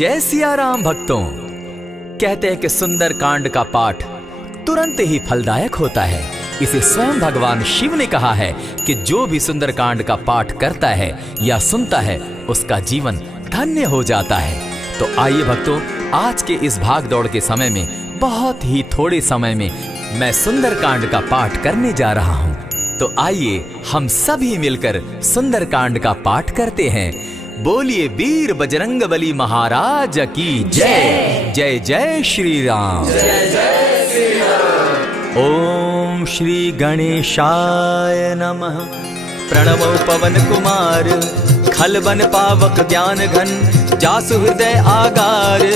जय सिया राम भक्तों। कहते हैं कि सुंदर कांड का पाठ तुरंत ही फलदायक होता है। इसे स्वयं भगवान शिव ने कहा है कि जो भी सुंदर कांड का पाठ करता है या सुनता है उसका जीवन धन्य हो जाता है। तो आइए भक्तों, आज के इस भाग दौड़ के समय में बहुत ही थोड़े समय में मैं सुंदर कांड का पाठ करने जा रहा हूँ। तो आइए हम सभी मिलकर सुंदर कांड का पाठ करते हैं। बोलिए वीर बजरंगबली महाराज की जय। जय जय श्री राम। जय जय श्री राम। ओम श्री गणेशाय नमः। प्रणवो पवन कुमार, खलबन पावक ज्ञान घन, जासु हृदय आगार,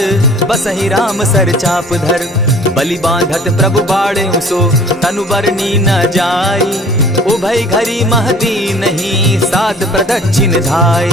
बसहि राम सर चाप धर, बलि बांधत प्रभु बाढ़े सो, तनु बरनी न जाई, उभय घरी महती नहीं, साध प्रदक्षिण धाय।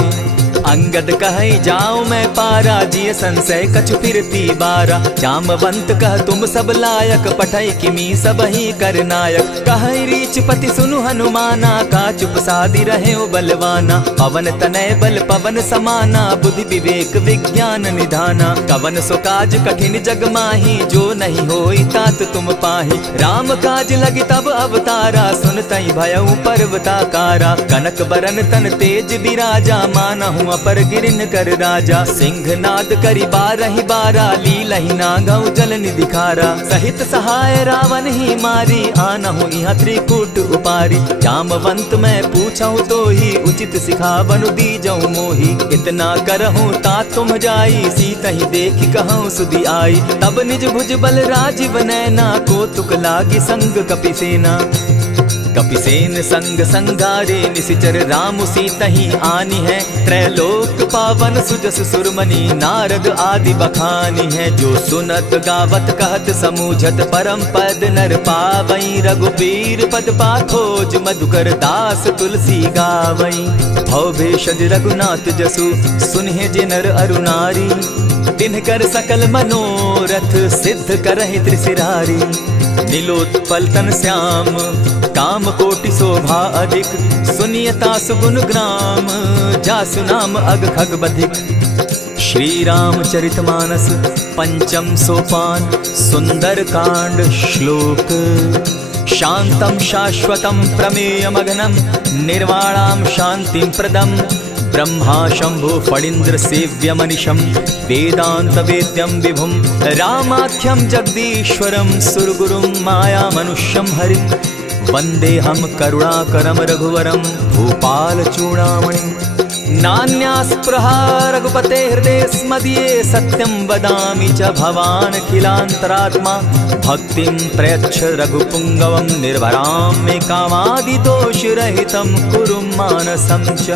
अंगद कहे जाऊं मैं पारा, जिय संशय कछु फिरती बारा, जामवंत कह तुम सब लायक, पठै किमी सब ही कर नायक। कहे रीच पति सुनु हनुमाना, का चुप सादी रहे बलवाना, पवन तनय बल पवन समाना, बुद्धि विवेक विज्ञान निधाना, कवन सो काज कठिन जग माही, जो नहीं होई तात तुम पाही। राम काज लगी तब अवतारा, सुनतई भयउ पर्वताकारा, कनक बरन तन तेज बिराजा, मानहु पर गिरन कर राजा। सिंहनाद करी बारहि बारा, लीलहि नागौ जल निधि खारा, सहित सहाय रावण ही मारी, आनहु इहाँ त्रिकूट उपारी। जामवंत मैं पूछऊं तो ही, उचित सिखावनु दीजऊं मोही, इतना करहूं तात तुम जाई, सीत ही देखि कहूं सुधि आई। तब निज भुज बल राजीव नैना, को तुक लागी संग कपिसेना, कपिसेन संग संगारे, निशिचर राम सीता ही आनी है, त्रैलोक पावन सुजस सुरमणि, नारद आदि बखानी है। जो सुनत गावत कहत समूझत, परम पद नर पावई, रघुबीर पद पाखोज, मधुकर दास तुलसी गावई। भव भेषज रघुनाथ जसु, सुनहि जे नर अरु नारी, तिनकर सकल मनोरथ, सिद्ध करहि त्रिशिरारी। नीलोत्पल तन श्याम, काम कोटि शोभा अधिक, सुनियता सुगुण ग्राम, जासु नाम अग खग बधिक। श्री रामचरित मानस पंचम सोपान, सुंदर कांड श्लोक। शांतम शाश्वतम प्रमेयमघनम, निर्वाणाम शांतिम प्रदम, ब्रह्मा शंभु फणीन्द्र सेव्य मनिशम, वेदांत वेद्यम विभुम, रामाख्यम जगदीश्वरम, सुरगुरुम माया मनुष्यम हरिम। वंदे हम करुणाकरम रघुवरम, भूपाल चूड़ामणिम। नान्यास्पृहा रघुपते हृदय स्मदीये, सत्यं वदामि च भवान् खिलान्तरात्मा, भक्तिं प्रयच्छ रघुपुङ्गवं, निर्भरां मे कामादिदोषरहितं, कुरु मानसं च।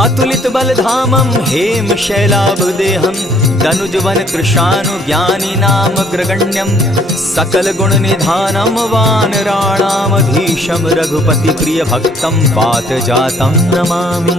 अतुलित बलधामं हेम शैलाभदेहं, तनुजवन कृशानु ज्ञानी नाम ग्रगण्यं, सकल गुण निधानं वानराणामधीशं, रघुपति प्रिय भक्तं पात जातं नमामि।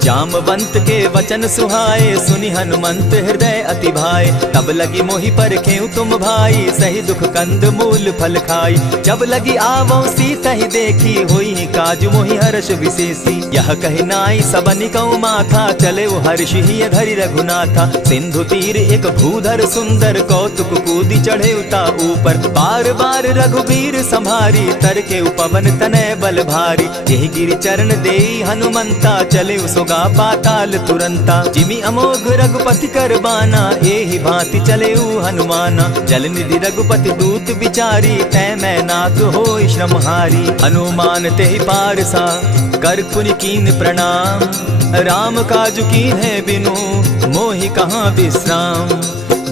जामवंत के वचन सुहाए, सुनि हनुमंत हृदय अति भाए, तब लगी मोहि परखेउ तुम भाई, सही दुख कंद मूल फल खाई। जब लगी आवो सीता ही देखी, होई काज मोहि हर्ष विशेषी, यह कहि नाई सबनि कौ माथा, चले वो हर्ष ही धरि रघुनाथा। सिंधु तीर एक भूधर सुंदर, कौतुक कूदी चढ़े उता ऊपर, बार बार रघुबीर संभारी, तर के उपवन तनय बल भारी। यही गिरि चरण देई हनुमंता, चले उसो पाताल तुरंता, जिमि अमोघ रघुपति कर बाना, एहि भांति चले हनुमाना। जल निधि रघुपति दूत बिचारी, तै मैं नाथ होई श्रमहारी। हनुमान तेहि पारसा, कर पुनि कीन प्रणाम, राम काज कीन है बिनु, मोहि कहाँ विश्राम।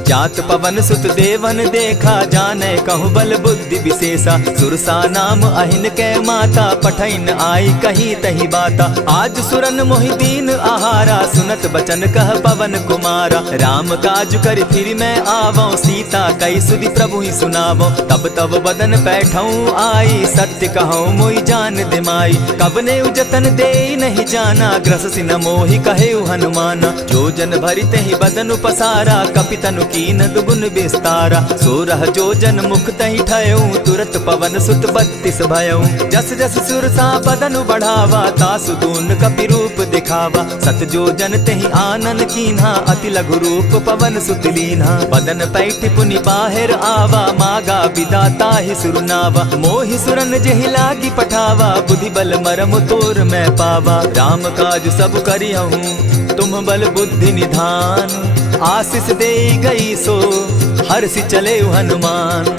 जात पवन सुत देवन देखा, जाने कहु बल बुद्धि विशेषा, सुरसा नाम अहिन कै माता, पठैन आई कही तही बाता। आज सुरन मोहि दीन आहारा, सुनत बचन कह पवन कुमारा। राम काज कर फिर मैं आवऊं, सीता कई सुधि प्रभु ही सुनावो। तब तब बदन बैठऊं आई, सत्य कहूं मोहि जान दिमाई। कबने उजतन दे नहीं जाना, ग्रस सिन मोहि कहे हनुमाना। जो जन भरित ही बदन पसारा, कपितनु कीन दुगुन विस्तारा। 16 जोजन मुख तहि ठयऊ, तुरत पवन सुत 32 भयऊ। जस जस सुरसा बदन बढ़ावा, तासु दून कपि रूप दिखावा। 7 जोजन तेहि आनन कीन्हा, अति लघु रूप पवन सुत लीन्हा। बदन पैठ पुनि बाहिर आवा, मागा विदाता ही सुरनावा। मोहि सुरन जेहि लागी पठावा, बुद्धि बल मरम तोर मैं पावा। राम काज सब करियहूँ, तुम बल बुद्धि निधान। आशीष दे गई सो हर्षि चले हनुमान।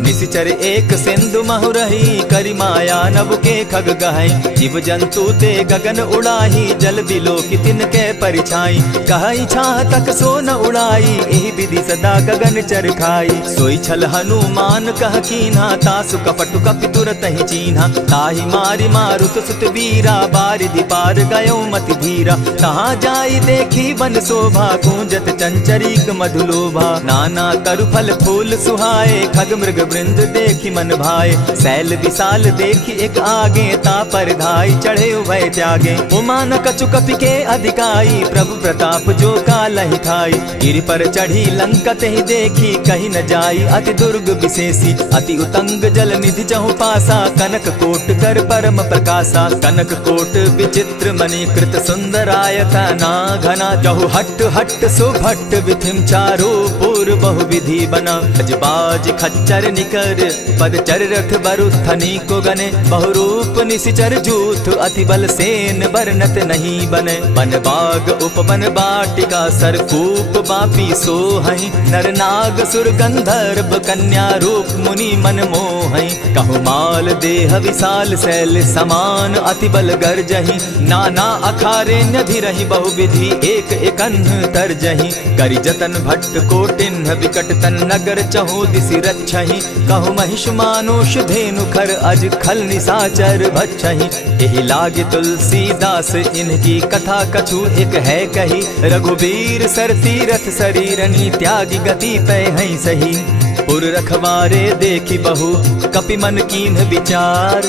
निशिचर एक सिंधु महु रही, करि माया नभ के खग गहई। जीव जंतु ते गगन उड़ाही, जल बिलो की तिनके परिछाई। कहई छाह तक सो न उड़ाई, एहि विधि सदा गगन चर खाई। सोई छल हनुमान कह कीन्हा, तासु कपटु कपि तुरत ही चीन्हा। ताहि मारि मारुत सुत वीरा, बारिधि पार गयो मति धीरा। तहाँ जाई देखी वन शोभा, गूंजत चंचरीक मधुलोभा। नाना तरु फल फूल सुहाए, खग मृग वृंद देखी मन भाए। सैल विशाल देखी एक आगे, ता पर धाई चढ़े उभय त्यागे। उमान कछु कपि के अधिकाई, प्रभु प्रताप जो कालहि खाई। गिरि पर चढ़ी लंका तेहि देखी, कहीं न जाई अति दुर्ग विशेषी। अति उतंग जल निधि जहु पासा, कनक कोट कर परम प्रकाशा। कनक कोट विचित्र मणि कृत सुंदरायता ना घना। जहु हट हट सुभट विधिम चारो पूर्व बहु विधि बना। अजबाज खच्चर निकर पदचर रथ बरुथनी को गने। बहुरूप निशिचर जूथ, अति बल सेन बरनत नहीं बने। बन बाग उपवन बाटिका, सरकूप बापी सोहई। नर नाग सुर गंधर्व कन्या, रूप मुनि मन मोहई। कहु माल देह विशाल शैल समान, अति बल गर्जही। नाना अखारे न्यधिरहि बहुविधि, एक एकन्ह तरजही। करि जतन भट्ट कोटिन्ह, विकट तन नगर चहु दिसि रक्षहि। कहु महिष मानुष धेनु खर, अज खल निशाचर भक्षहि। एहि लागे तुलसीदास, इनकी कथा कछु एक है कही। रघुबीर सर तीरथ शरीरनी, त्यागी गति पै हई सही। पुर रखवारे देखी बहु, कपि मन कीन्ह विचार।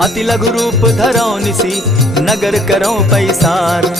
अति लघु रूप धरौ निसी, नगर करौ पैसार।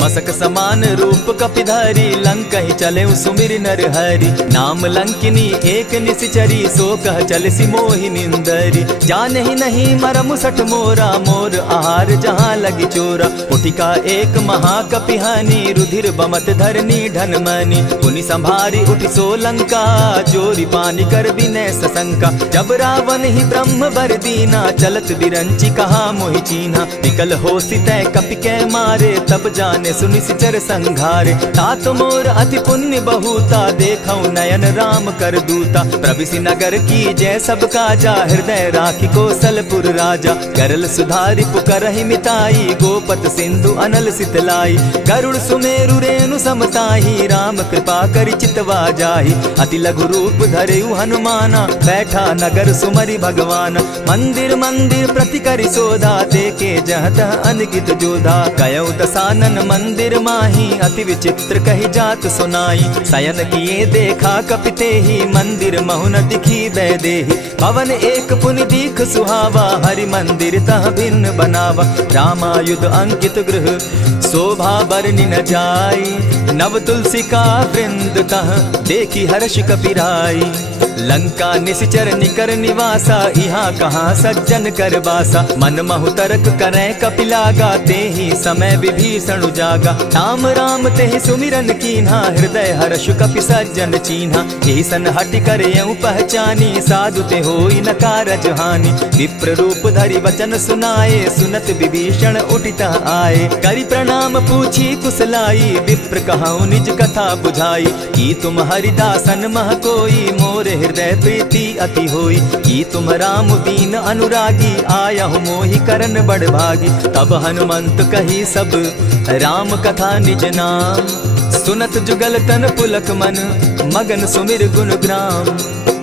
मसक समान रूप कपिधारी, लंकहि चले सुमिर नर हरि। नाम लंकिनी एक निशिचरी, सो कह चल सी मोहि निंदरी। जानहि नहीं मरम सठ मोरा, मोर आहार जहाँ लगी चोरा। उठिका एक महाकपिहानी, रुधिर बमत धरनी ढन मनी। पुनि संभारी उठि सो लंका, जोरी पानी कर विनय सशंका। जब रावण ही ब्रह्म बर दीना, चलत बिरंची कहा मोहि चीन्हा। निकल हो सितै कपि कै मारे, तब जाने सुनि सिचर संघारे। तात मोर अति पुण्य बहुता, देखौ नयन राम कर दूता। प्रविशि नगर की जय सब काजा, हृदय राखी कौशलपुर राजा। करल सुधारि पुकरहि मिताई, गोपत सिंधु अनल सितलाई। गरुड़ सुमेरु रेणु समताही, राम कृपा करि चितवा जाहि। अति लघु रूप धरेउ हनुमाना, बैठा नगर सुमरि भगवान। मंदिर मंदिर प्रति करि सोधा, देखे जहत अनगित जोधा। कयौ दसानन मंदिर माही, अति विचित्र कही जात सुनाई। शयन किए देखा कपिते ही, मंदिर महु न दिखी वैदेही। भवन एक पुनि दीख सुहावा, हरि मंदिर तह भिन्न बनावा। रामायुध अंकित गृह, शोभा बरनि न जाई। नव तुलसी का वृंद तह, देखी हर्ष कपिराई। लंका निशिचर निकर निवासा, यहाँ कहाँ सज्जन कर बासा। मन महु तरक करै कपिलागा, तेहि समय विभीषण जागा। राम राम तेहि सुमिरन कीन्हा, हृदय हर्ष कपि सज्जन चीन्हा। एहि सन हटि कर यूं पहचानी, साधु ते होई न कारज हानि। विप्र रूप धरि वचन सुनाए, सुनत विभीषण उठित आए। करि प्रणाम पूछी कुशलाई, विप्र कहौ निज कथा बुझाई। की तुम हरिदासन मह कोई, मोर हृदय प्रीति अति होई। की तुम राम दीन अनुरागी, आयहु मोहि करन बड़ भागी। तब हनुमंत कही सब राम कथा निज नाम। सुनत जुगल तन पुलक मन, मगन सुमिर गुण ग्राम।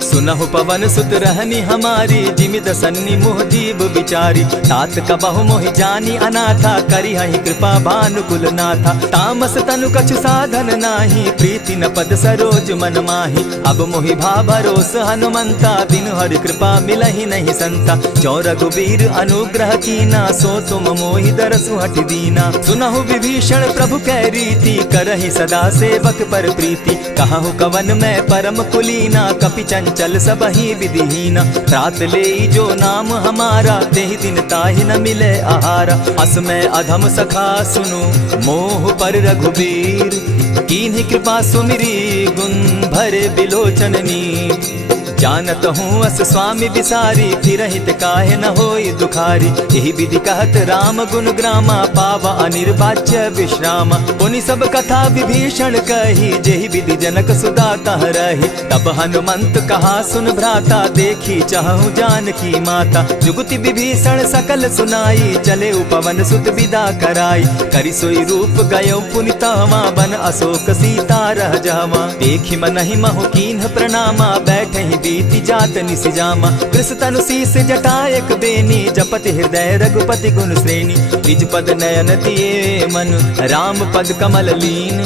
सुनहु पवन सुत रहनी हमारी, जिमित सन्नी मुह जीव विचारी। तात कबहु मोहि जानी अनाथा, करी हहि कृपा भानुकुल नाथा। तामस तनु कछु साधन नाही, प्रीति न पद सरोज मन माही। अब मोहि भा भरोस हनुमंता, बिनु हरि कृपा मिलहि नहीं संता। जो रघुबीर अनुग्रह कीना, सो तुम मोहि दरसु हठ दीना। सुनहु विभीषण प्रभु कै रीति, करहि सदा सेवक पर प्रीति। कहु कवन मैं परम कुलीना, कपि चंचल सबहि विधिहीना। त्रात लेई जो नाम हमारा, तेहि दिन ताहि न मिले आहारा। अस मैं अधम सखा सुनु, मोह पर रघुबीर। कीन्ही कृपा सुमिरी, गुण भरे बिलोचन नीर। जानत हूँ अस स्वामी विसारी, फिरहित काहे न होई दुखारी। यही विधि कहत राम गुण ग्रामा, पावा अनिर्वाच्य विश्राम। पुनि सब कथा विभीषण कही, जेहि विधि जनक सुदा कह रही। तब हनुमंत कहा सुन भ्राता, देखी चाहूँ जानकी माता। जुगति विभीषण सकल सुनाई, चले उपवन सुत विदा कराई। करि सोई रूप गयो पुनि तहवा, बन अशोक सीता रह जावा। देखी मनहि महु कीन्ह प्रणामा, बैठे बीति जात निसिजामा। कृष तनु शीस जटायक बेनी, जपति हृदय रघुपति गुण श्रेणी। निज पद नयन दिए मन, राम पद कमल लीन।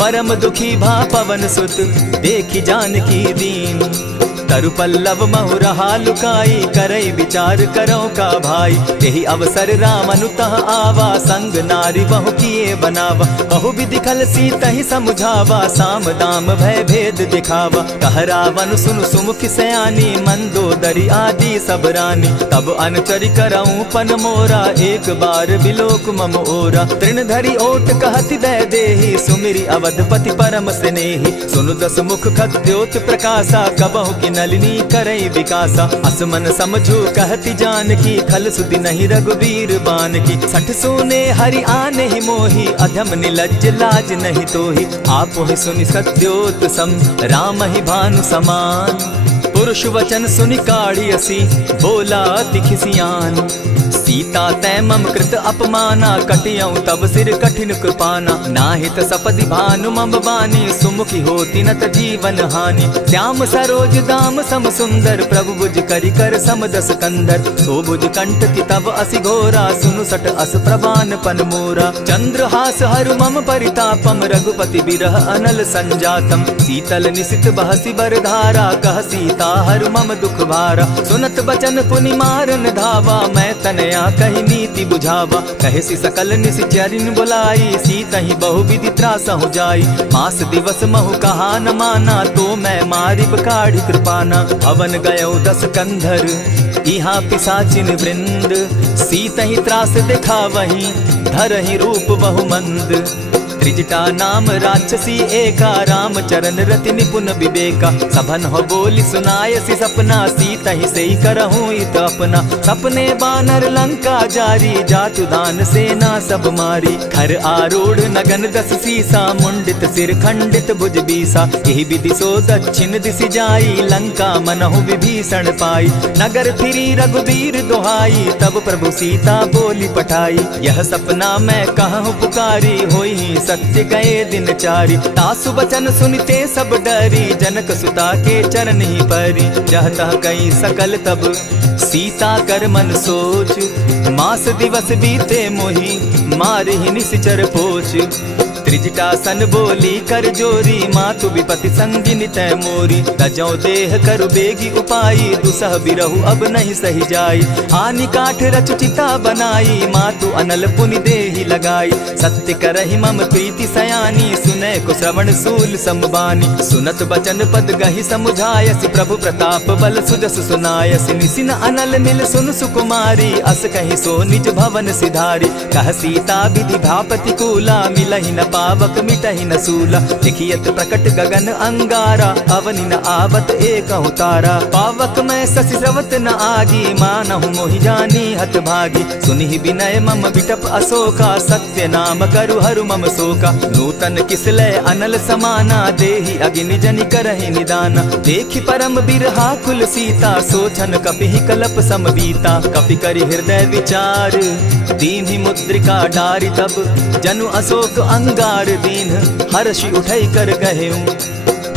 परम दुखी भा पवन सुत, देखी जानकी दीन। तरु पल्लव महु रहा लुकाई, करई विचार करो का भाई। यही अवसर राम अनुतः आवा, संग नारी बहु किए बनावा। बहु विधि खल सीतहि समुझावा, साम दाम भय भेद दिखावा। कह रावण सुनु सुमुख सयानी, मंदोदरी आदि सब रानी। तब अनुचरि करऊं पन मोरा, एक बार बिलोक मम ओरा। तृण धरि ओट कहति दय देहि, सुमिरि अवधपति परम स्नेही। सुनु दस मुख खद्योत प्रकाशा, कबहु की नलिनी करई विकासा। असमन समझो कहती जानकी, खल सुधि नहीं रघुबीर बान की। सठ सोने हरि आने ही मोही, अधम निलज्ज लाज नहीं तोही। आपो ही सुनि सत्योत सम, राम ही भानु समान। पुरुष वचन सुनि काढ़ी असी, बोला अति खिसियान। सीता तै मम कृत अपमाना, कटियऊ तब सिर कठिन कृपाना। नाहित सपदि भानु मम बानी, सुमुखी होती नत जीवन हानि। श्याम सरोज दाम सम सुंदर, प्रभु बुझ करि कर सम दस कंदर। सो बुझ कंठ की तब असि घोरा, सुनु सट अस प्रवान पन मोरा। चंद्रहास हरु मम परितापम, रघुपति बिरह अनल संजातम। शीतल निशित बहसी बरधारा, कह सीता हरु मम दुख भारा। सुनत बचन पुनि मारन धावा, मैं तनया कही नीति बुझावा। कहे सकल निश्चरिन बुलाई, सीतहि बहु विधि त्रासहु जाई। मास दिवस महु कहा न माना, तो मैं मारिब काढ़ी कृपाना। भवन गयो दस कंधर, इहाँ पिशाचिन वृंद। सीतहि त्रास दिखावहि, धरहि रूप बहु मंद। त्रिजटा नाम राक्षसी एका, राम चरण रति निपुण विवेका। सभन हो बोली सुनायसी सपना, सीतहि सेई करहूँ इत अपना। सपने बानर लंका जारी, जातु दान सेना सब मारी। खर आरूढ़ नगन दस सीसा, मुंडित सिर खंडित भुज बीसा। यही विधि सो दक्षिण दिशि जाई, लंका मनहु विभीषण पाई। नगर फिरी रघुबीर दोहाई, तब प्रभु सीता बोली पठाई। यह सपना मैं कहूँ पुकारी, होई सत्य गए दिन चारी। तासु बचन सुनते सब डरी, जनक सुता के चरण ही परी। जहतः कई सकल तब सीता कर मन सोच, मास दिवस बीते मोही, मारे ही निश्चर पोच। त्रिजटा सन बोली कर जोरी, मातु विपति संगिनी तै मोरी। तजौ देह करु बेगी उपाई, दुसह बिरहु अब नहीं सही जाई। आनी काठ रच चिता बनाई, मातु अनल पुनि देहि लगाई। सत्य करहि मम प्रीति सयानी, सुनै को श्रवण सूल समबानी। सुनत बचन पद गहि समुझायसि, प्रभु प्रताप बल सुजस सुनायसि। निसिन अनल मिल सुन सुकुमारी, अस कहि सो निज भवन सिधारी। कह सीता विधि भा प्रतिकूला, मिलहि न पावक मिटहि न सूला। लिखियत प्रकट गगन अंगारा, अवनि न आवत एकहु तारा। पावक मैं शशि स्रवत न आगी, मानहु मोहि जानी हत भागी। सुनिहि विनय मम बिटप अशोका, सत्य नाम करु हरु मम शोका। नूतन किसलय अनल समाना, देहि अगिनि जनि करहि निदाना। देखि परम बिरहा कुल सीता, सोचन कपिहि कलप समबीता। कपि करि हृदय विचार, दीन्हि मुद्रिका डारि तब। जनु अशोक अंगार दीन, हर्षि उठै कर गहेऊ।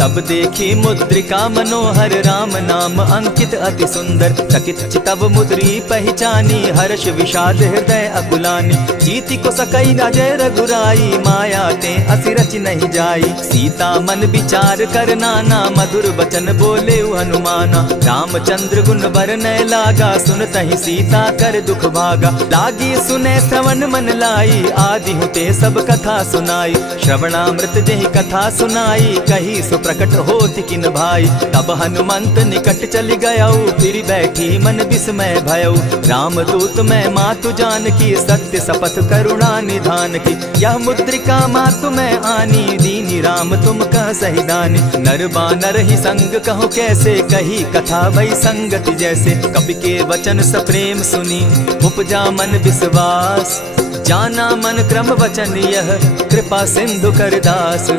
तब देखी मुद्रिका मनोहर राम नाम अंकित अति सुंदर। चकित चितव मुद्री पहचानी हर्ष विषाद हृदय अकुलानी। जीति को सकई न जय रघुराई माया ते असि रचि नहीं जाई। सीता मन विचार कर नाना मधुर बचन बोले हनुमाना। रामचंद्र गुण बरनय लागा सुनतहि सीता कर दुख भागा। लागी सुने श्रवण मन लाई आदि हुते सब कथा सुनाई। श्रवणामृत जेहि कथा सुनाई कही सो प्रकट होति किन भाई। तब हनुमंत निकट चली गयऊ फिर बैठी मन विस्मय भयऊ। रामदूत मैं मातु जान की सत्य शपथ करुणा निधान की। यह मुद्रिका मातु मैं आनी दीनी राम तुम कह सही दानी। नर बानर ही संग कहो कैसे कही कथा भई संगति जैसे। कवि के वचन सप्रेम सुनी उपजा मन विश्वास। जाना मन क्रम वचन यह कृपा सिंधु कर दास।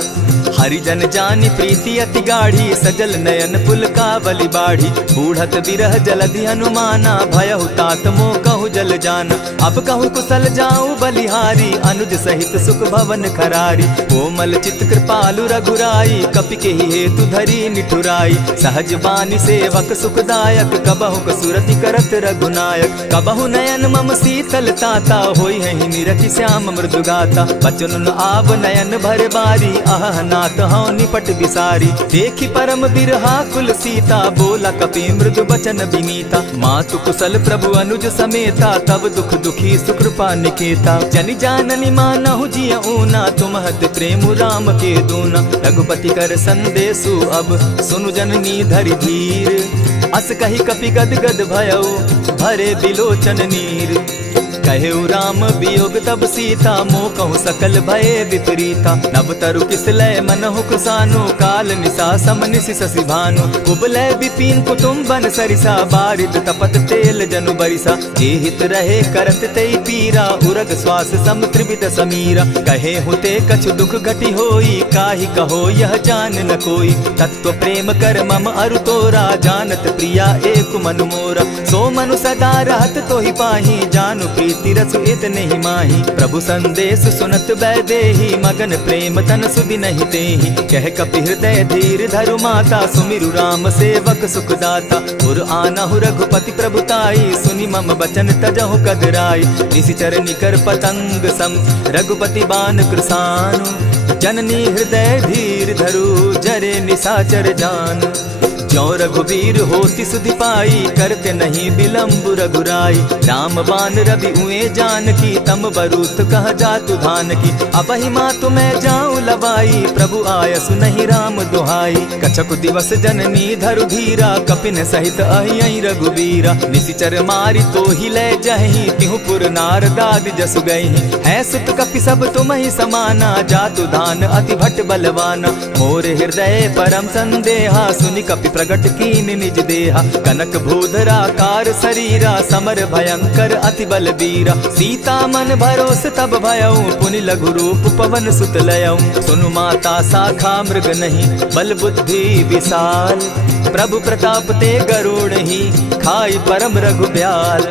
हरिजन जानी प्रीति अति गाढ़ी सजल नयन पुलकावली बाढ़ी। बूढ़त विरह जलधि हनुमाना भयहु तात मोह कहु जल जाना। अब कहु कुशल जाऊं बलिहारी अनुज सहित सुख भवन खरारी। कोमल चित कृपालु रघुराई कपि के ही हेतु धरी निठुराई। सहज बानी सेवक सुखदायक कबहु कसुरति करत रघुनायक। कबहु नयन मम शीतल ताता होई है निरखि श्याम मृदु गाता। बचन आब नयन भर बारी आह नाथ हौ निपट बिसारी। देखी परम बिरहा कुल सीता बोला कपि मृदु बचन विनीता। मातु कुशल प्रभु अनुज समेता तब दुख दुखी सुकृपा निकेता। जनि जाननी मानहु जिय ऊना तुम्हत प्रेम राम के दूना। रघुपति कर संदेशु अब सुनु जननी धरि धीर। अस कही कपि गद गद भयऊ भरे बिलोचन नीर। कहेउ राम वियोग तब सीता मोह कहु सकल भये विपरीता। नव तरु किसलय मनहु कुसानु काल निशा समनिशि शशि भानु। कुबलय विपिन कुटुम्बन सरिसा बारिद तपत तेल जनु बरिसा। जे हित रहे करत तेई पीरा उरग श्वास सम त्रिविध समीरा। कहे हुते कछु दुख घटी होई काहि कहो यह जान न कोई। तत्व प्रेम कर मम अरु तोरा जानत प्रिया एक मनु मोरा। सो मनु सदा रहत तोहि पाही जानु प्रीति रसु इतने ही माही। प्रभु संदेश सुनत बैदेही मगन प्रेम तन सुधि नहीं तेहि। कह कपि हृदय धीर धरु माता सुमिरु राम सेवक सुखदाता। उर आनहु रघुपति प्रभुताई सुनि मम बचन तजहु कदराई। निशिचर निकर पतंग सम रघुपति बान कृसानु। जननी हृदय धीर धरु जरे निशाचर जान। ज्यों रघुवीर होति सुधि पाई करते नहीं विलम्ब रघुराई। राम बान रवि उए जान की तम बरूथ कह जातु धान की। अबहि मातु मैं जाऊं लवाई प्रभु आयसु नहीं राम दुहाई। कछक दिवस जननी धरु धीरा कपिन सहित अहियहि रघुवीरा। निशिचर मारी तो ही ले जहि तिहु पुर नार दाद जसु गई। है सुत कपि सब तुम ही समाना जातु धान अति भट बलवाना। मोर हृदय परम संदेहा सुनि कपि प्रगट कीन निज देहा। कनक भूधरा कार शरीरा समर भयंकर अति बलबीरा। सीता मन भरोस तब भयऊ पुनि लघु रूप पवन सुत लयऊ। सुनु माता शाखा मृग नहीं बल बुद्धि विशाल। प्रभु प्रताप ते गरुड़ ही खाई परम रघुब्याल।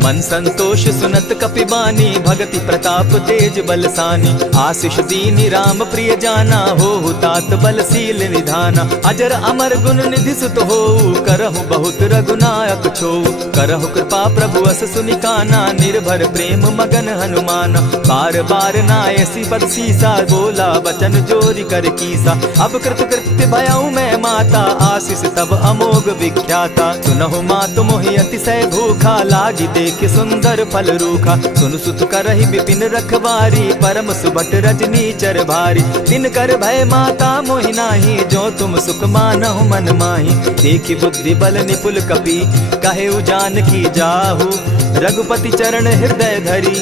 मन संतोष सुनत कपि बानी भगति प्रताप तेज बलसानी। आशीष दीनी राम प्रिय जाना हो तात बलशील निधाना। अजर अमर गुण निधि सुत हो करहु बहुत रघुनायक छो। करहु कृपा प्रभु अस सुनिकाना निर्भर प्रेम मगन हनुमाना। बार बार नायसी पद सीसा बोला वचन जोरी कर कीसा। अब कृत कृत्य भयऊ मैं माता आशीष तब अमोघ विख्याता। सुनहु मातु मोहि अतिशय भूखा लागी देख सुंदर फल रूखा। सुनु सुत करहि विपिन रखवारी परम सुबट रजनी चर भारी। दिन कर भय माता मोहि नाही जो तुम सुख मानहु मन माही। देखि बुद्धि बल निपुल कपि कहे जान की जाहु। रघुपति चरण हृदय धरी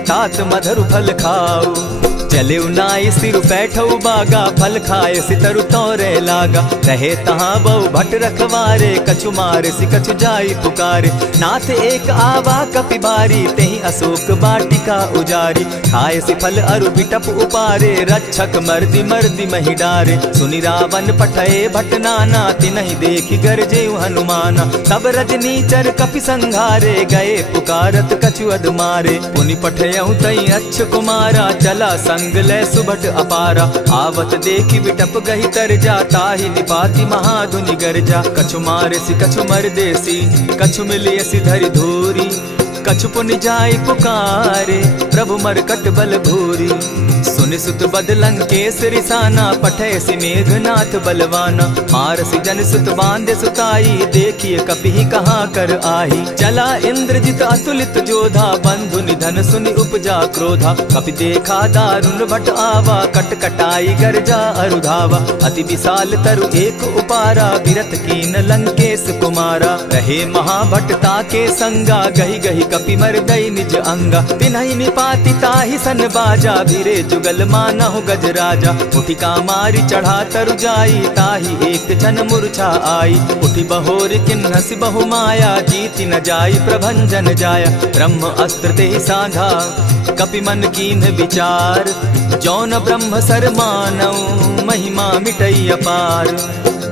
तात मधुर फल खाऊ। चले नाई सिर बैठऊ बागा फल खाए सितरु तोरे लागा। रहे तहाँ बहु भट रखवारे कछु मारे सि कछु जाई पुकारे। नाथ एक आवा कपि बारी तेहि अशोक बाटिका उजारी। खाए सि फल अरु बिटप उपारे रक्षक मर्दि मर्दि महि डारे। सुनि रावण पठये भट नाना तिनहि देखि गरजे हनुमाना। सब रजनीचर कपि संघारे गए पुकारत कछु अध मारे। पुनि पठयऊ तई अच्छ कुमारा चला संग संग लय सुभट अपारा। आवत देखी विटप गही तर जाता ही निपाति महाधुनि गर्जा। कछु मारसी कछु मर देसी कछु मिलियसी धरि धूरी। कछु पुनि जाई पुकारे प्रभु मरकट बल भूरी। सुनि सुत बद लंकेश रिसाना पठैसी मेघनाथ बलवाना। मारसी जन सुत बांधे सुताई देखिए कपि कहाँ कर आही। चला इंद्रजित अतुलित जोधा बंधु निधन सुनि उपजा क्रोधा। कपि देखा दारुण भट आवा कट कटाई गर्जा अरुधावा। अति विशाल तरु एक उपारा बिरत कीन लंकेश कुमारा। रहे महाभटता के संगा गही गही कपि मरदई निज अंगा। तिन्हि निपाति ताहि सन बाजा भीरे जुगल मानहु गजराजा। उठिका मारी चढ़ा तरु जाई ताहि एक जन मूर्छा आई। उठि बहोर किन्हसि बहु माया जीति न जाई प्रभंजन जाया। ब्रह्म अस्त्र तेहि साधा कपि मन कीन विचार। जौन ब्रह्म सर मानऊ महिमा मिटई अपार।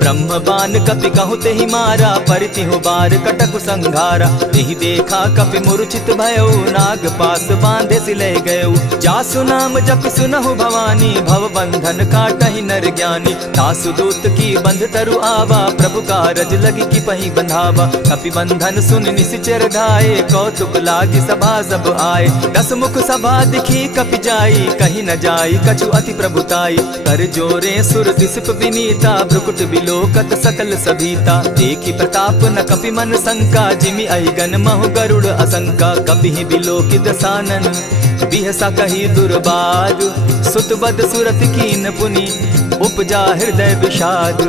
ब्रह्म बान कपि कहु तेहि मारा परितिहु बार कटक संघारा। तेहि देखा कपि मूर्छित भयउ नाग पास बांधे सिले गयउ। जासु नाम जपि सुनहु भवानी भव बंधन काटहि नर ज्ञानी। तासु दूत की बंध तरु आवा प्रभु कारज लगी की पही बंधावा। कपि बंधन सुन निसिचर धाये कौतुक लागी सभा सब आए। 10 मुख सभा दिखी कपि जाई कहीं न जाई कछु अति प्रभुताई। कर जोरे सुर दिसप विनीता भ्रुकुट बिलोकत सकल सभीता। देखी प्रताप न कपि मन शंका जिमि अहिगन महु गरुड़ असंका। कपि बिलोकि दसानन बिहसा कही दुर्बाद। सुत बद सुरत कीन पुनि उपजा हृदय विषाद।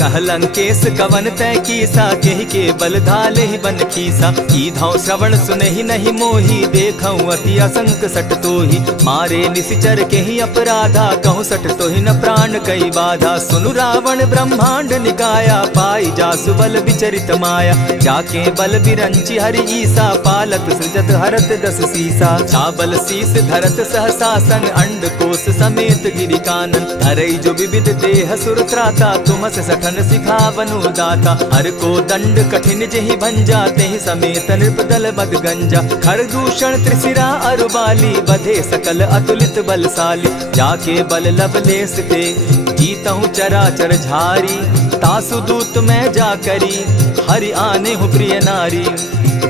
कह लंकेश कवन तय कीसा केहि के बल धाले ही बन खीसा। की धौ श्रवण सुने ही नहीं मोही देखऊं अति असंक सट तोही। मारे निसिचर के ही अपराधा कहूँ सट तो ही न प्राण कई बाधा। सुनु रावण ब्रह्मांड निकाया पाई जासु बल विचरित माया। जाके बल बिरंची हरि ईसा पालत सृजत हरत 10 सीसा। चाबल शीस धरत सहसासन अंड कोश समेत गिरि कानन। धरई जो विविध देह सुर त्राता तुमस सठन सिखावनु दाता। हर को दंड कठिन जेहि भंजा तेहि समेत नृपदल बद गंजा। खर दूषण त्रिशिरा अरुबाली बधे सकल अतुलित बलशाली। जाके बल लवलेस थे जीतहु चराचर झारी। तासु दूत मैं जा करी हरि आने हूँ प्रिय नारी।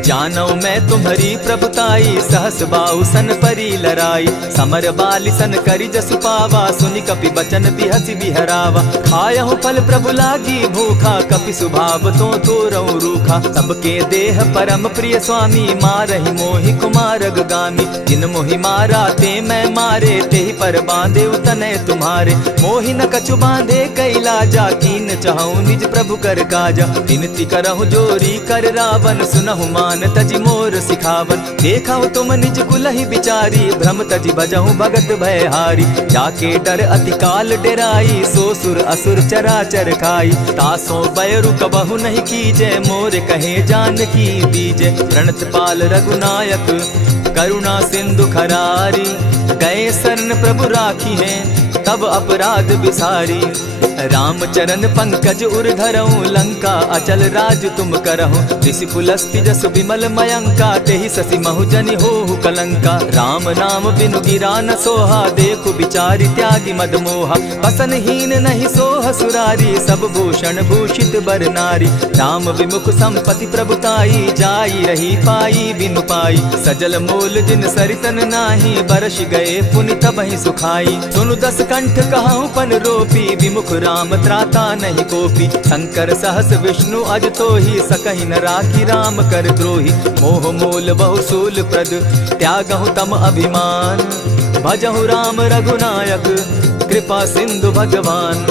जानौ मैं तुम्हारी प्रभुताई सहस बाहु सन परी लराई। समर बाली सन करी जसु पावा सुनि कपि बचन बिहसि बिहरावा। खायहु फल प्रभु लागी भूखा कपि सुभाव तो तोरऊ रूखा। सबके देह परम प्रिय स्वामी मारहि मोहि कुमारग गामी। जिन मोहि मारा ते मैं मारे तेहि पर बांधे उतने तुम्हारे। मोहि न कछु बांधे कैलाजा कीन चाहूं निज प्रभु कर काजा। विनती करहु जोरी कर रावण सुनहु मान तजि मोर सिखावन। देखा तुम निज कुलहि बिचारी भ्रम तजि भजहु भगत भयहारी। जाके डर अति काल डेराई सो सुर असुर चराचर खाई। तासो बैरु कबहु नहीं कीजे मोर कहे जानकी बीजे। प्रणत पाल रघुनायक करुणा सिंधु खरारी। गए शरण प्रभु राखी है तब अपराध बिसारी। रामचरण पंकज उर धरऊं लंका अचल राज तुम करहु। ऋषि पुलस्ति जस विमल मयंका तेहि ससि महु जनि होहु कलंका। राम नाम बिनु गिरा न सोहा देखु बिचारी त्यागी मद मोहा। बसन हीन नहीं सोह सुरारी सब भूषण भूषित बर नारी। राम विमुख संपति प्रभुताई जाई रही पाई बिनु पाई। सजल मोल जिन सरितन नाही बरस गए पुनि तबहि सुखाई। सुनु 10 कंठ कहाऊं पन रोपी विमुख राम त्राता नहीं कोपी। शंकर सहस विष्णु अज तो ही सकहि न राखी राम कर द्रोही। मोह मोल बहुसूल प्रद त्यागहु तम अभिमान। भजहु राम रघुनायक कृपा सिंधु भगवान।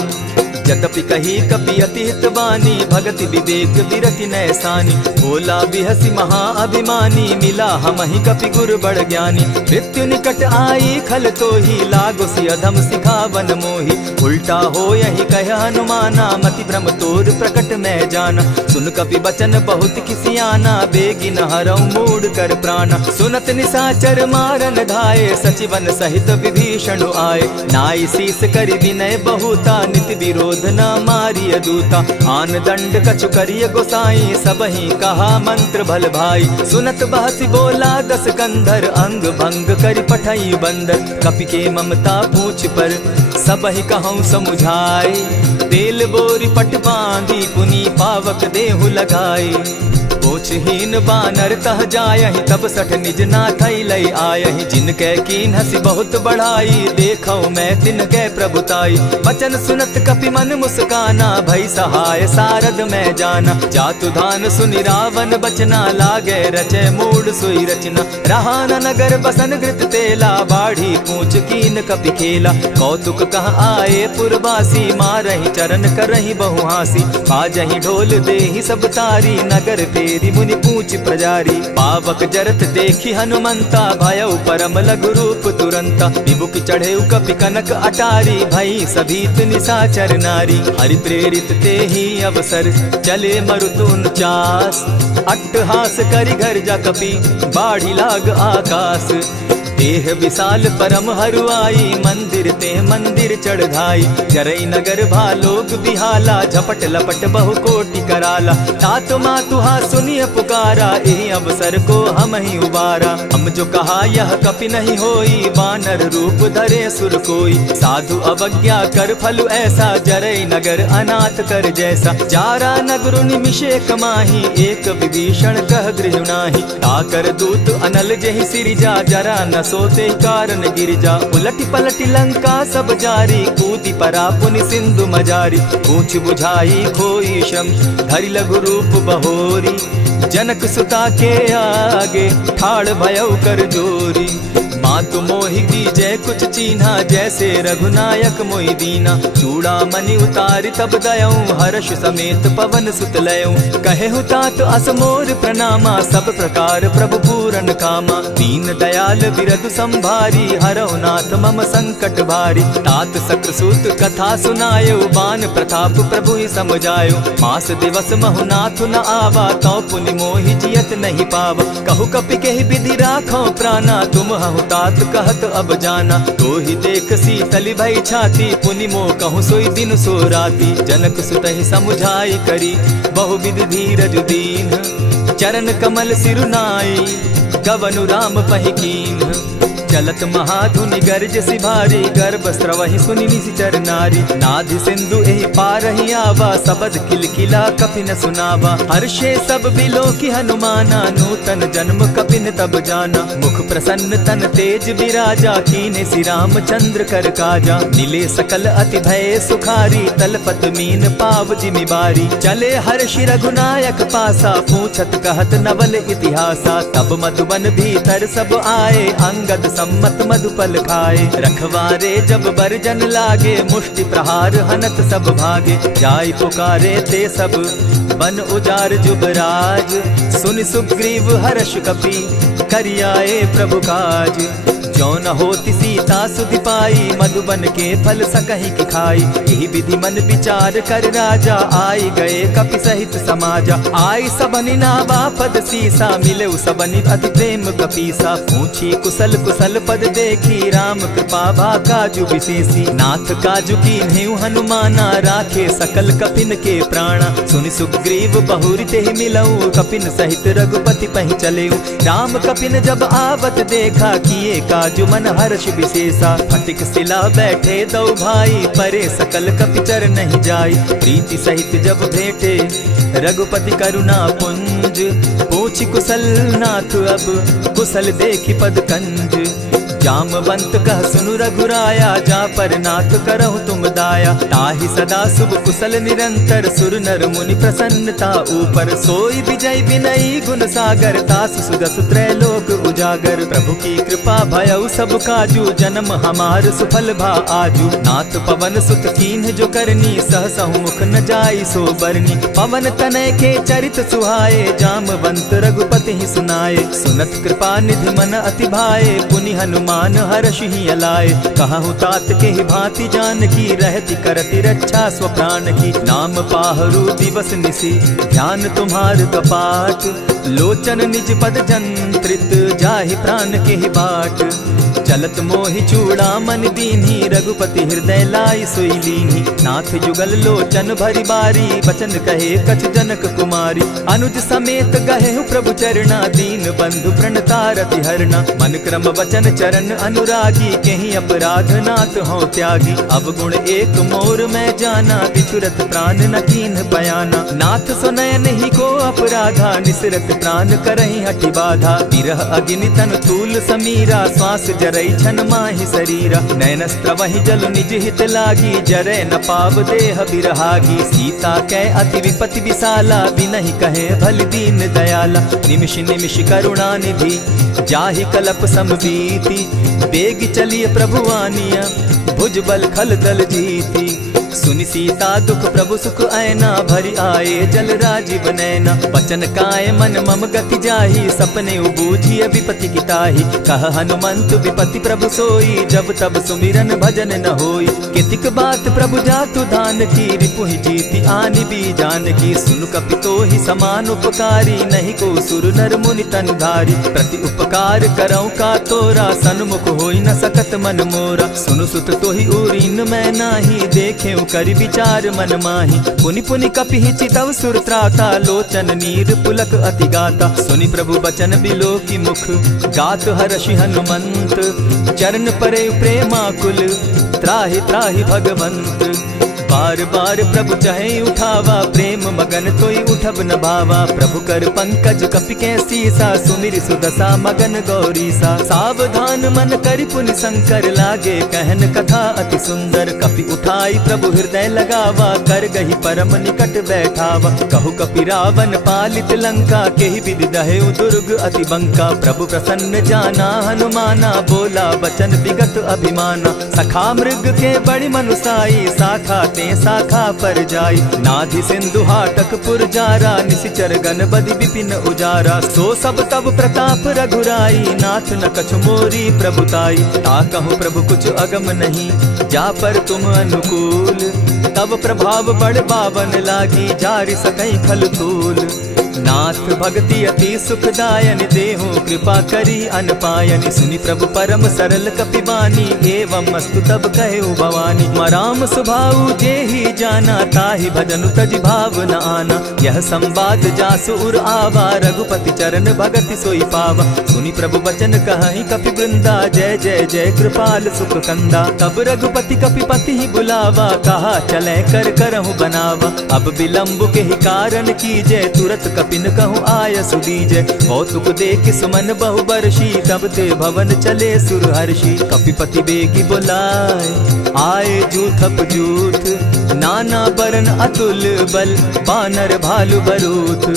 यद्यपि कही कपि अति हितवानी भगति विवेक विरति नैसानी। बोला बिहसी महा अभिमानी मिला हमहि कपि गुर बड़ ज्ञानी। मृत्यु निकट आई खल तो ही लागो सि अधम सिखावन मोही। उल्टा हो यही कह हनुमाना मति भ्रम तोर प्रकट मैं जाना। सुन कपि बचन बहुत किसियाना बेगी न हरऊ मूड कर प्राणा। सुनत निसाचर मारन धाये सचिवन सहित विभीषण आए। नाई शीस करि विनय बहुता नित विरोध क्रोध न मारिय दूता। आन दंड कछु करिय गोसाई, सबहि कहा मंत्र भल भाई। सुनत बहसी बोला दस कंधर, अंग भंग करि पठई बंदर। कपि के ममता पूछ पर, सबहि कहूँ समुझाए। तेल बोरी पट बांधी, पुनि पावक देहु लगाए। पोछहीन बानर तह जायहि, तब सठ निज नाथई लई आयहि। जिनके कीन हसी बहुत बढ़ाई, देखौ मैं तिनके प्रभुताई। वचन सुनत कपि मन मुस्काना, भई सहाय सारद मैं जाना। जातु धान सुनि रावण बचना, लागे रचे मूड सोई रचना। रहा न नगर बसन घृत तेला, बाढ़ी पूछ कीन कपि खेला। कौतुक कह आए पुरवासी, मारहि चरण करहि बहु हासी। बाजहि ढोल देहि सब तारी, नगर तेरी मुनि पूछ प्रजारी। पावक जरत देखी हनुमंता, भयउ परम लघु रूप तुरंता। विमुख चढ़े कपि कनक अटारी, भई सभीत निशाचर नारी। हरि प्रेरित ते ही अवसर, चले मरुतु 49। अट्टहास करि घर जा कपि, बाढ़ी लाग आकाश। देह विशाल परम हरुआई, मंदिर ते मंदिर चढ़ाई। जरई नगर भालोग बिहाला, झपट लपट बहु कोटि कराला। तात मातुहा सुनिय पुकारा, एहि अवसर को हम ही उबारा। हम जो कहा यह कपि नहीं होई, वानर रूप धरे सुर कोई। साधु अवज्ञा कर फल ऐसा, जरई नगर अनाथ कर जैसा। जारा नगर निमिषे कमाही, एक विभीषण कह गृह नाही। ताकर दूत अनल जहि सिरिजा, जरा न सोते कारण गिरिजा। उलटी पलटी लंका सब जारी, कूदी परा पुनि सिंधु मजारी। पूछ बुझाई खोई श्रम, धरि लघु रूप बहोरी। जनक सुता के आगे, ठाड़ भयउ कर जोरी। मातु मोहि दीजै कुछ चीन्हा, जैसे रघुनायक मोहि दीना। चूड़ामणि उतारि तब दयऊं, हर्ष समेत पवन सुत लयऊं। कहेहु तात असमोर प्रणामा, सब प्रकार प्रभु पूरन कामा। दीन दयाल बिरधु संभारी, हरहु नाथ मम संकट भारी। तात सक्रसूत कथा सुनायो, बान प्रताप प्रभु ही समझायो। मास दिवस महु नाथ न आवा, तौ पुनि मोहि जियत नहीं पावा। कहु कपि केहि विधि राखो प्राणा, तुम हहु तात कहत अब जाना। तो ही देख शीतल भई छाती, पुनि मो कहूँ सोई दिन सो राती। जनक सुतहि समुझाई करी, बहु विधि धीरज दीन। चरण कमल सिरुनाई, गवनु राम पहि कीन। चलत महाधुनि गर्ज सिभारी, गर्भ स्रवहि सुनि निशिचर नारी। नाधि सिंधु एहि पारहि आवा, सबद किलकिला कपि न सुनावा। हर्षे सब बिलोकि हनुमाना, नूतन जन्म कपि न तब जाना। मुख प्रसन्न तन तेज विराजा, कीने श्री रामचंद्र कर काजा। मिले सकल अति भय सुखारी, तलपत मीन पाव जिमि बारी। चले हर्षि रघुनायक पासा, पूछत कहत नवल इतिहासा। तब मधुबन भीतर सब आए, अंगद सम्मत मधुपल खाए। रखवारे जब बरजन लागे, मुष्टि प्रहार हनत सब भागे। जाय पुकारे ते सब, बन उजार जुबराज। सुनि सुग्रीव हर्ष कपि, करियाए प्रभु काज। जो न होती सीता सुधि पाई, मधुबन के फल सकहि की खाई। यही विधि मन विचार कर राजा, आई गए कपि सहित समाजा। आई सबनि नावा पद सीसा, मिले सबनि अति प्रेम कपीसा। पूछी कुशल कुशल पद देखी, राम कृपा भा काजु विशेषी। नाथ काजु कीन्हेउ हनुमाना, राखे सकल कपिन के प्राणा। सुनि सुग्रीव बहुरि तेहि मिलऊ, कपिन सहित रघुपति पहि चलेऊ। राम कपिन जब आवत देखा, किए काजु मन हर्ष विशेषा। फटिक सिला बैठे दो भाई, परे सकल कपि चर नहीं जाई। प्रीति सहित जब भेटे, रघुपति करुणा पुंज। पूछि कुशल नाथ अब, कुशल देखि पद कंज। जामवंत कह सुनु रघुराया, जा पर नाथ करहु तुम दाया। ताहि सदा शुभ कुशल निरंतर, सुर नर मुनि प्रसन्नता ऊपर। सोई विजय विनयी गुण सागर, तास सुदस त्रैलोक उजागर। प्रभु की कृपा भयउ सब काजू, जन्म हमार सुफल भा आजू। नाथ पवन सुत कीन्ह जो करनी, सहसहु मुख न जाई सो बरनी। पवन तनय के चरित सुहाए, जामवंत रघुपति ही सुनाए। सुनत कृपा निधि मन अति भाए, पुनि हनुमान हर्ष ही अलाए। कहूँ तात के ही भांति जान की, रहती करती रक्षा स्व प्राण की। नाम पाहरु दिवस निसी, ध्यान तुम्हार कपाट। लोचन निज पद जंत्रित, जाहि प्राण के ही बाट। चलत मोहि चूड़ामन दीन्ही, रघुपति हृदय लाई सोई लीन्ही। नाथ जुगल लोचन भरी बारी, बचन कहे कछ जनक कुमारी। अनुज समेत गहे प्रभु चरणा, दीन बंधु प्रणतारति हरना। मन क्रम वचन चरण अनुरागी, कहीं अपराध नाथ हो त्यागी। अब गुण एक मोर में जाना, बिछुरत प्राण न कीन बयाना। नाथ सुनयन ही को अपराधा, निसरत प्राण करहि हठि बाधा। विरह अग्नि तन तूल समीरा, श्वास जरई छन माहि शरीरा। नयनस्त्र वही जल निज हित लागी, जरै न पाव देह बिरहागी। सीता कै अति विपति विशाला, बिनहि कहे भल दीन दयाला। निमिष निमिष करुणा निधि, जाहि कलप समबीति। बेग चलिए प्रभु आनिया, भुजबल खल दल जीती। सुनि सीता दुख प्रभु सुख ऐना, भरी आए जल राजीव नैना। वचन काय मन मम गति जाहि, सपने बूझिय विपति किताहि। कह हनुमंत विपति प्रभु सोई, जब तब सुमिरन भजन न होई। कितिक बात प्रभु जातु धान की, रिपुहि जीति आनि भी जान की। सुन कपितोहि समान उपकारी, नहीं को सुर नर मुनि तन धारी। प्रति उपकार करौ का तोरा, सन्मुख होई न सकत मन मोरा। सुनु सुत तोहि उरीन मैं नाही, देखे करि विचार मन माहि। पुनि पुनि कपिहि चितव सुर त्राता, लोचन नीर पुलक अति गाता। सुनि प्रभु बचन बिलो की मुख, गात हर्षि हनुमंत। चरण परे प्रेमाकुल, त्राहि त्राहि भगवंत। बार बार प्रभु चहे उठावा, प्रेम मगन तोई उठब न भावा। प्रभु कर पंकज कपि के सीसा, सुमिर सुदशा मगन गौरीसा। सावधान मन करि पुनि शंकर, लागे कहन कथा अति सुंदर। कपि उठाई प्रभु हृदय लगावा, कर गही परम निकट बैठावा। कहु कपि रावण पालित लंका, केहि विधि दहेउ दुर्ग अति बंका। प्रभु प्रसन्न जाना हनुमाना, बोला वचन विगत अभिमाना। सखा मृग के बड़ी मनुसाई, साखा शाखा पर जाई। नाधि सिंधु हाटक पुर जारा, निशिचर गण बदि विपिन उजारा। सो सब तब प्रताप रघुराई, नाथ न कछु मोरी प्रभुताई। ता कहूँ प्रभु कुछ अगम नहीं, जा पर तुम अनुकूल। तब प्रभाव बड़ बावन लागी, जारि सकई खल तूल। नाथ भक्ति अति सुखदायन, देहु कृपा करी अनपायनि। सुनि प्रभु परम सरल कपिबानी, एवं मस्तु तब कहे भवानी। मराम सुभाऊ जेहि जाना, ताहि भजनु तज भाव न आना। यह संवाद जासु उर आवा, रघुपति चरण भगति सोई पावा। सुनि प्रभु बचन कहि कपि वृंदा, जय जय जय कृपाल सुख कंदा। तब रघुपति कपिपति ही बुलावा, कहा चले कर करहु बनावा। अब विलंब के ही कारण कीजय, तुरत कपिन कहूँ आय सुदीजय। कौतुक देख सुमन बहु बरसी, तब ते भवन चले सुर हर्षि। कपिपति बेगी बुलाए, आए जूथप जूथ। नाना बरन अतुल बल, बानर भालु बरूथ।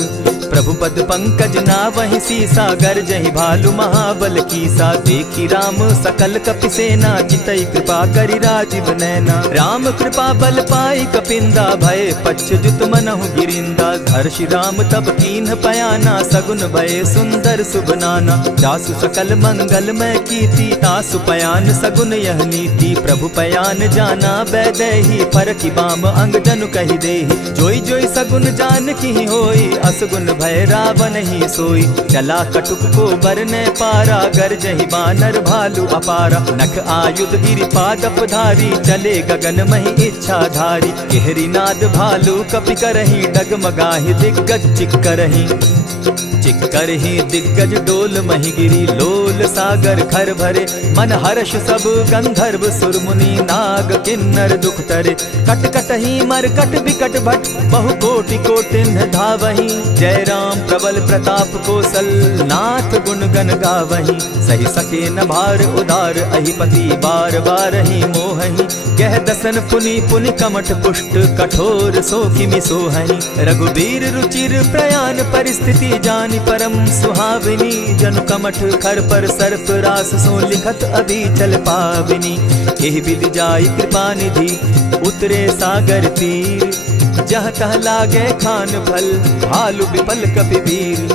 प्रभु पद पंकज नावहि सीसा, गर्जहि भालु महाबल कीसा। देखी राम सकल कपि सेना, चितई कृपा करि राजीव नैना। राम कृपा बल पाई कपिंदा, भय पच्युत मनहु गिरिंदा। हर्षि राम तब कीन्ह पयाना, सगुन भय सुंदर शुभ नाना। जासु सकल मंगल में कीर्ति, तासु पयान सगुन यह नीति। प्रभु पयान जाना बैदेही, फरकि बाम अंग जनु कहि देहि। जोई जोई सगुन जान की होई, असगुन भय रावण ही सोई। चला कटुक को बरने पारा, गरजहि बानर भालु अपारा। नख आयुध गिरि पादप धारी, चले गगन महि इच्छा धारी। केहरी नाद भालु कपि करहि, डगमगाहि दिग्गज चिक्करहि। चिक्करहि दिग्गज डोल महि गिरी, लोल सागर खर भरे। मन हर्ष सब गंधर्व सुर मुनि, नाग किन्नर दुख तरे। कट कटहि मरकट बिकट भट, बहु कोटि कोटिन्ह धावहि। जय राम प्रबल प्रताप कौशल, नाथ गुण गण गावहि। सही सके न भार उदार, अहिपति बार बार ही मोहहि। कह दसन पुनि पुनि कमठ पुष्ट, कठोर सो किमि सोहहि। रघुबीर रुचिर प्रयाण परिस्थिति, जानि परम सुहाविनी। जनु कमठ खर पर सर्प रास, सो लिखत अभी चल पाविनी। एहि विधि जाई कृपा निधि, उतरे सागर तीर। जह तह लागे खान फल, भालु विपल कपि वीर।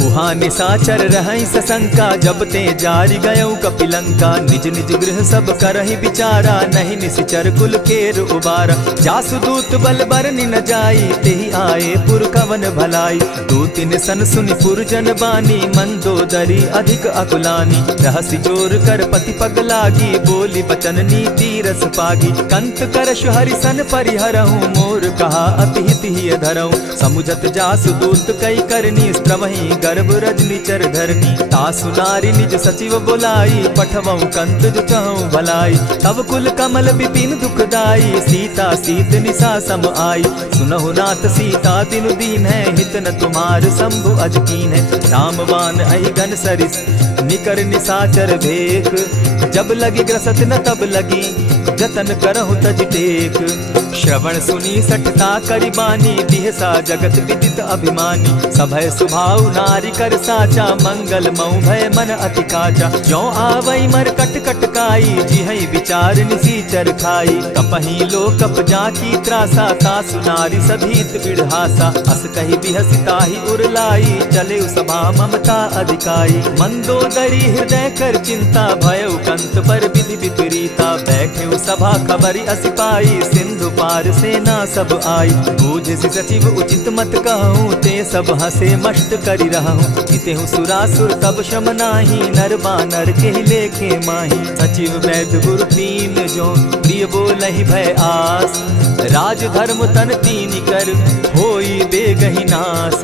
उहाँ निशाचर रहई सशंका, जब ते जारी गयऊ कपिलंका। निज निज गृह सब करहि विचारा, नहीं निशिचर कुल केर उबारा। जासु दूत बल बरनि न जाई, तेहि आए पुर कवन भलाई। दूतिन सन सुनि पुरजन बानी, मंदोदरी अधिक अकुलानी। रहसि जोर कर पति पग लागी, बोली बचन नीति रस पागी। कंत करश हरि सन परिहरहूँ, मोर कहा अति हित ही धरऊँ। समुझत जासु दूत कई करनी, स्त्रवहि गर्भ रजनी चर धरनी। तासु नारी निज सचिव बोलाई, पठवऊँ कंत जो चहूँ भलाई। तब कुल कमल विपिन दुखदाई, सीता सीत निशा सम आई। सुनहु नाथ सीता बिनु दीन है, हित न तुम्हार शंभु अजकीन है। रामवान अहि घन सरिस निकर निशाचर भेक, जब लगी ग्रसत न तब लगी जतन करहु तज टेक। श्रवण सुनी सठता करिबानी, दिहसा जगत विदित अभिमानी। सभय सुभाव नारी कर साचा, मंगल मऊ भय मन अति काचा। ज्यों आवई मर कट कट काई, जिहई विचार निसीचर खाई। कपही लो कप जाकी त्रासा, तासु नारी सभीत बिढ़ासा। अस कही बिहसिताहि उरलाई, चले सभा ममता अधिकाई। मंदोदरी हृदय कर चिंता, भयउ कंत पर विधि विपरीता। बैठे सभा खबरी असी पाई, सिंधु पार सेना सब आई। बूझ सचिव उचित मत कहूँ, ते सब हसे मष्ट करि रहूँ। इतेहु सुरासुर तब शम नाही, नर बानर के लेखे माही। सचिव वैद्य गुरु तीन जो, प्रिय बोलहि भय आस। राज धर्म तन तीन कर, होई बेगहि नास।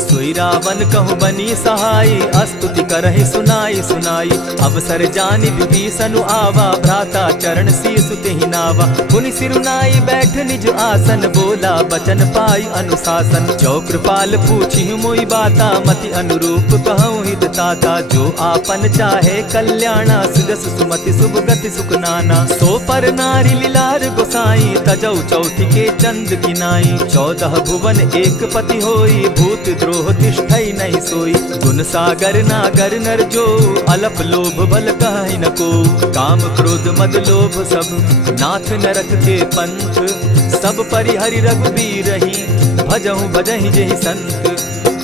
सोई रावण कहु बनी सहाय, स्तुति करहि सुनाई सुनाई। अवसर जानि विभीषण आवा, भ्राता चरण शीस तेहि नावा। मुनि सिरुनाई बैठ निज आसन, बोला बचन पाई अनुशासन। जो कृपाल पूछि मोई बाता, मति अनुरूप कहूँ हित ताता। जो आपन चाहे कल्याणा, सुजस सुमति शुभ गति सुख नाना। सो पर नारी लीलार गोसाई, तजौ चौथि के चंद किनाई। 14 भुवन एक पति होई, भूत द्रोह तिष्ठई नहीं सोई। गुण सागर नागर नर जो, अलप लोभ बल कहि न को। काम क्रोध मद लोभ सब, नाथ नरक के पंथ। सब परिहरि रघुबीर रही, भजहु भजहि जेहि संत।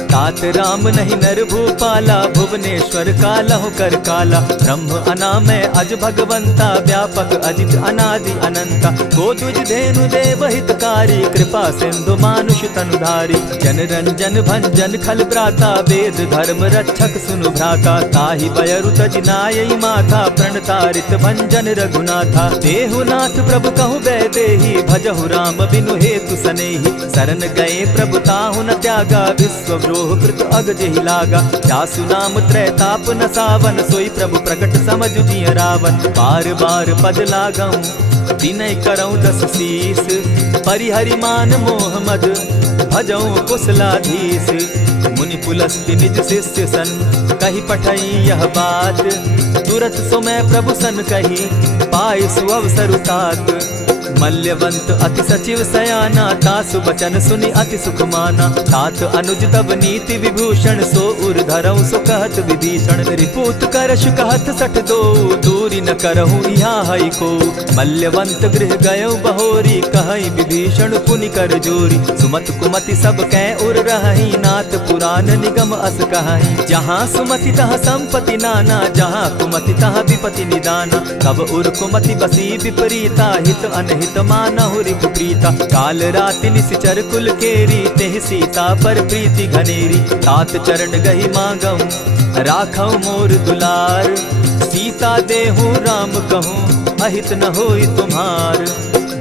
तात राम नहीं नर भूपाला, भुवनेश्वर कालहु कर काला। ब्रह्म अनामय अज भगवंता, व्यापक अजित अनादि अनंता। गो तुझ धेनु देव हितकारी, कृपा सिंधु मानुष तनुधारी। जन रंजन भंजन खल भ्राता, वेद धर्म रक्षक सुनु भ्राता। ताहि बयरु तज नायई माथा, प्रणतारित भंजन रघुनाथा। देहुनाथ प्रभु कहु बैदेही, भजहु राम बिनु हेतु सनेही। शरण गए प्रभु ताहु न त्यागा, विश्व कृत अग जेहि लागा। जासु नाम त्रैताप न सावन, सोई प्रभु प्रकट समझ जिय रावण। बार बार पद लागऊं, विनय करऊं 10 शीस। परिहरि मान मोह मद, भजऊं कुशलाधीश। मुनि पुलस्त्य निज शिष्य सन, कही पठई यह बात। तुरत सो मैं प्रभु सन कही, पाई सुअवसर तात। मल्यवंत अति सचिव सयाना, तासु बचन सुनि अति सुख माना। तात अनुज तब नीति विभूषण, सो उर धरऊं सो कहत विभीषण। रिपुत करश कहत सठ दो, दूरी न करहूँ यहाँ हई को। मल्यवंत गृह गयऊ बहोरी, कहई विभीषण पुनि कर जोरी। सुमत कुमति सब कै उर रहई, नाथ पुराण निगम अस कहई। जहाँ सुमति तहाँ संपत्ति नाना, जहाँ कुमति तहाँ विपति निदाना। तब उर कुमति बसी विपरीता, हित अनहित मानहु रिपु प्रीता। काल राति निशिचर कुल केरी, तेहि सीता पर प्रीति घनेरी। तात चरण गही मांगऊं, राखऊं मोर दुलार। सीता देहूं राम कहूं, अहित न होई तुम्हार।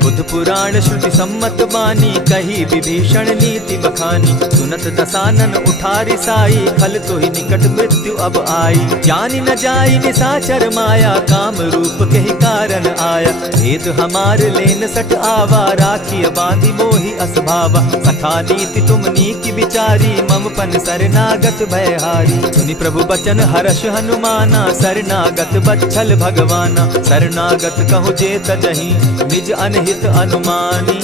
बुध पुराण श्रुति सम्मत बानी, कही विभीषण नीति बखानी। सुनत दसानन उठारी साई, खल तो ही निकट मृत्यु अब आई। जानी न जाई निशाचर माया, काम रूप के ही कारण आया। भेद हमार लेन सट आवा, राखिय बांधी मोहि असभावा। सखा नीति तुम नीकी विचारी, मम पन शरणागत भयहारी। सुनि प्रभु बचन हर्ष हनुमाना, शरणागत बच्छल भगवाना। शरणागत कहु जे तजहि, निज अनहित अनुमानी।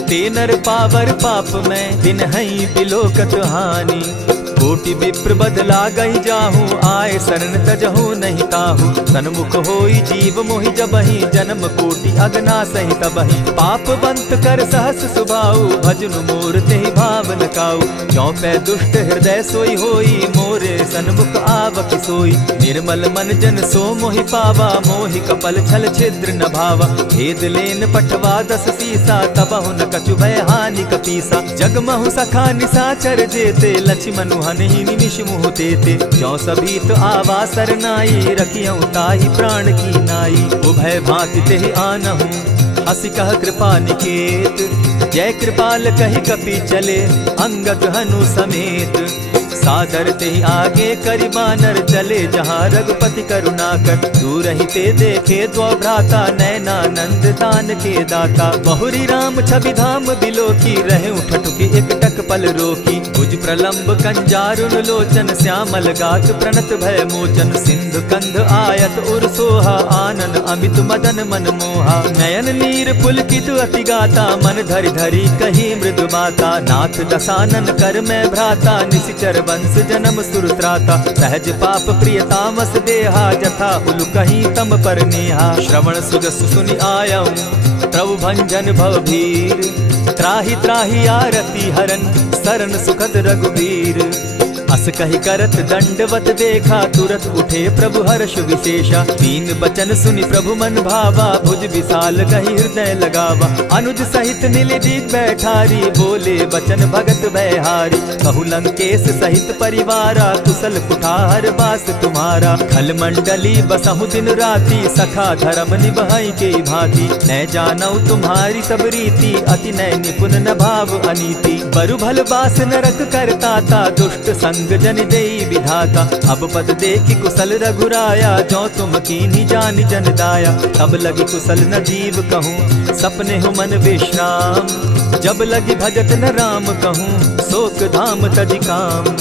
ते नर पावर पाप में, दिन हई बिलोकत हानि। कोटि विप्र बदला गई जाहू, आए शरण तजहू नहीं ताहू। सन्मुख होई जीव मोहि जबहि, जन्म कोटि अगना सही तबहि। पाप बंत कर सहस सुभाऊ, भजनु मोर तेहि भाव न काऊ। चौपै दुष्ट हृदय सोई होई, मोरे सन्मुख आवक सोई। निर्मल मन जन सो मोहि पावा, मोहि कपल छल छिद्र न भावा। भेद लेन पठवा 10 सीसा, तबहु न कछु भय हानि कपीसा। जगमहु सखा निसाचर जेते, लक्ष्मण हनहि निमिष मुह तेते। जो सभी तो आवा सरनाई, रखियऊ ताहि प्राण की नाई। उभय भांति तेहि आनहु, हसी कह कृपा निकेत। जय कृपाल कहि कपि चले, अंगद हनु समेत। सादर ते आगे करि बानर चले, जहाँ रघुपति करुणाकर। दूर ही ते देखे द्वौ भ्राता, नैनानंद दान के दाता। बहुरी राम छवि धाम बिलोकी, रहे उठठुकी एक टक पल रोकी। भुज प्रलंब कंजारुन लोचन, श्यामल गात प्रणत भय मोचन। सिंधु कंध आयत उर सोहा, आनन अमित मदन मन मोहा। नयन नीर पुलकित अति गाता, मन धरि धरि कही मृदु बाता। नाथ दसानन कर मैं भ्राता, निशिचर वंश जन्म सुरत्राता। सहज पाप प्रिय तामस देहा, जथा उलु कहीं तम पर नेहा। श्रवण सुजस सुनि आयऊं, प्रभु भंजन भव भीर। त्राहि त्राहि आरती हरन, सरन सुखद रघुबीर। अस कहि करत दंडवत देखा, तुरत उठे प्रभु हर्ष विशेषा। दीन बचन सुनि प्रभु मन भावा, भुज विशाल कहि हृदय लगावा। अनुज सहित नीलदीप बैठारी, बोले बचन भगत भयहारी। कहु लंकेश सहित परिवारा, कुशल कुठार बास तुम्हारा। खल मंडली बसहु दिन राति, सखा धर्म निभाई के भांति। न जानऊ तुम्हारी सब रीति, अति नय निपुण न भाव अनीति। बरु भल बास नरक करताता, दुष्ट संग जन देई विधाता। अब पद देखि कुशल रघुराया, जो तुम कीन्ही जानि जन दाया। तब लगी कुशल न जीव कहूँ, सपने हो मन विश्राम। जब लगी भजत न राम कहूँ, शोक धाम तजि काम।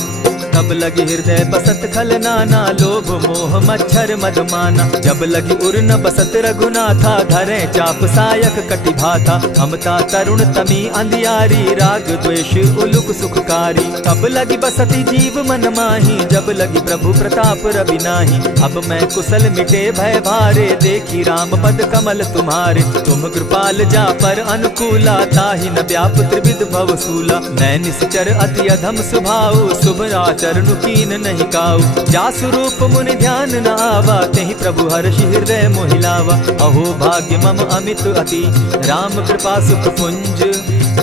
तब लगी हृदय बसत खल नाना, लोभ मोह मच्छर मदमाना। जब लगी उर न बसत रघुनाथा, धरे चाप सायक कटि भाता। ममता तरुण तमी अंधियारी, राग द्वेष उलुक सुखकारी। तब लगी बसती जीव मन माही, जब लगी प्रभु प्रताप रवि नाही। अब मैं कुशल मिटे भय भारे, देखी राम पद कमल तुम्हारे। तुम कृपाल जा पर अनुकूला, ताहि न व्याप त्रिविध भव सूला। मैं निश्चर अति अधम स्वभाव, शुभ चरणु कीन नहीं काऊ। जासु रूप मुनि ध्यान न आवा, तेहि प्रभु हर्षि हृदय मोहिलावा। अहो भाग्य मम अमित अति, राम कृपा सुख पुंज।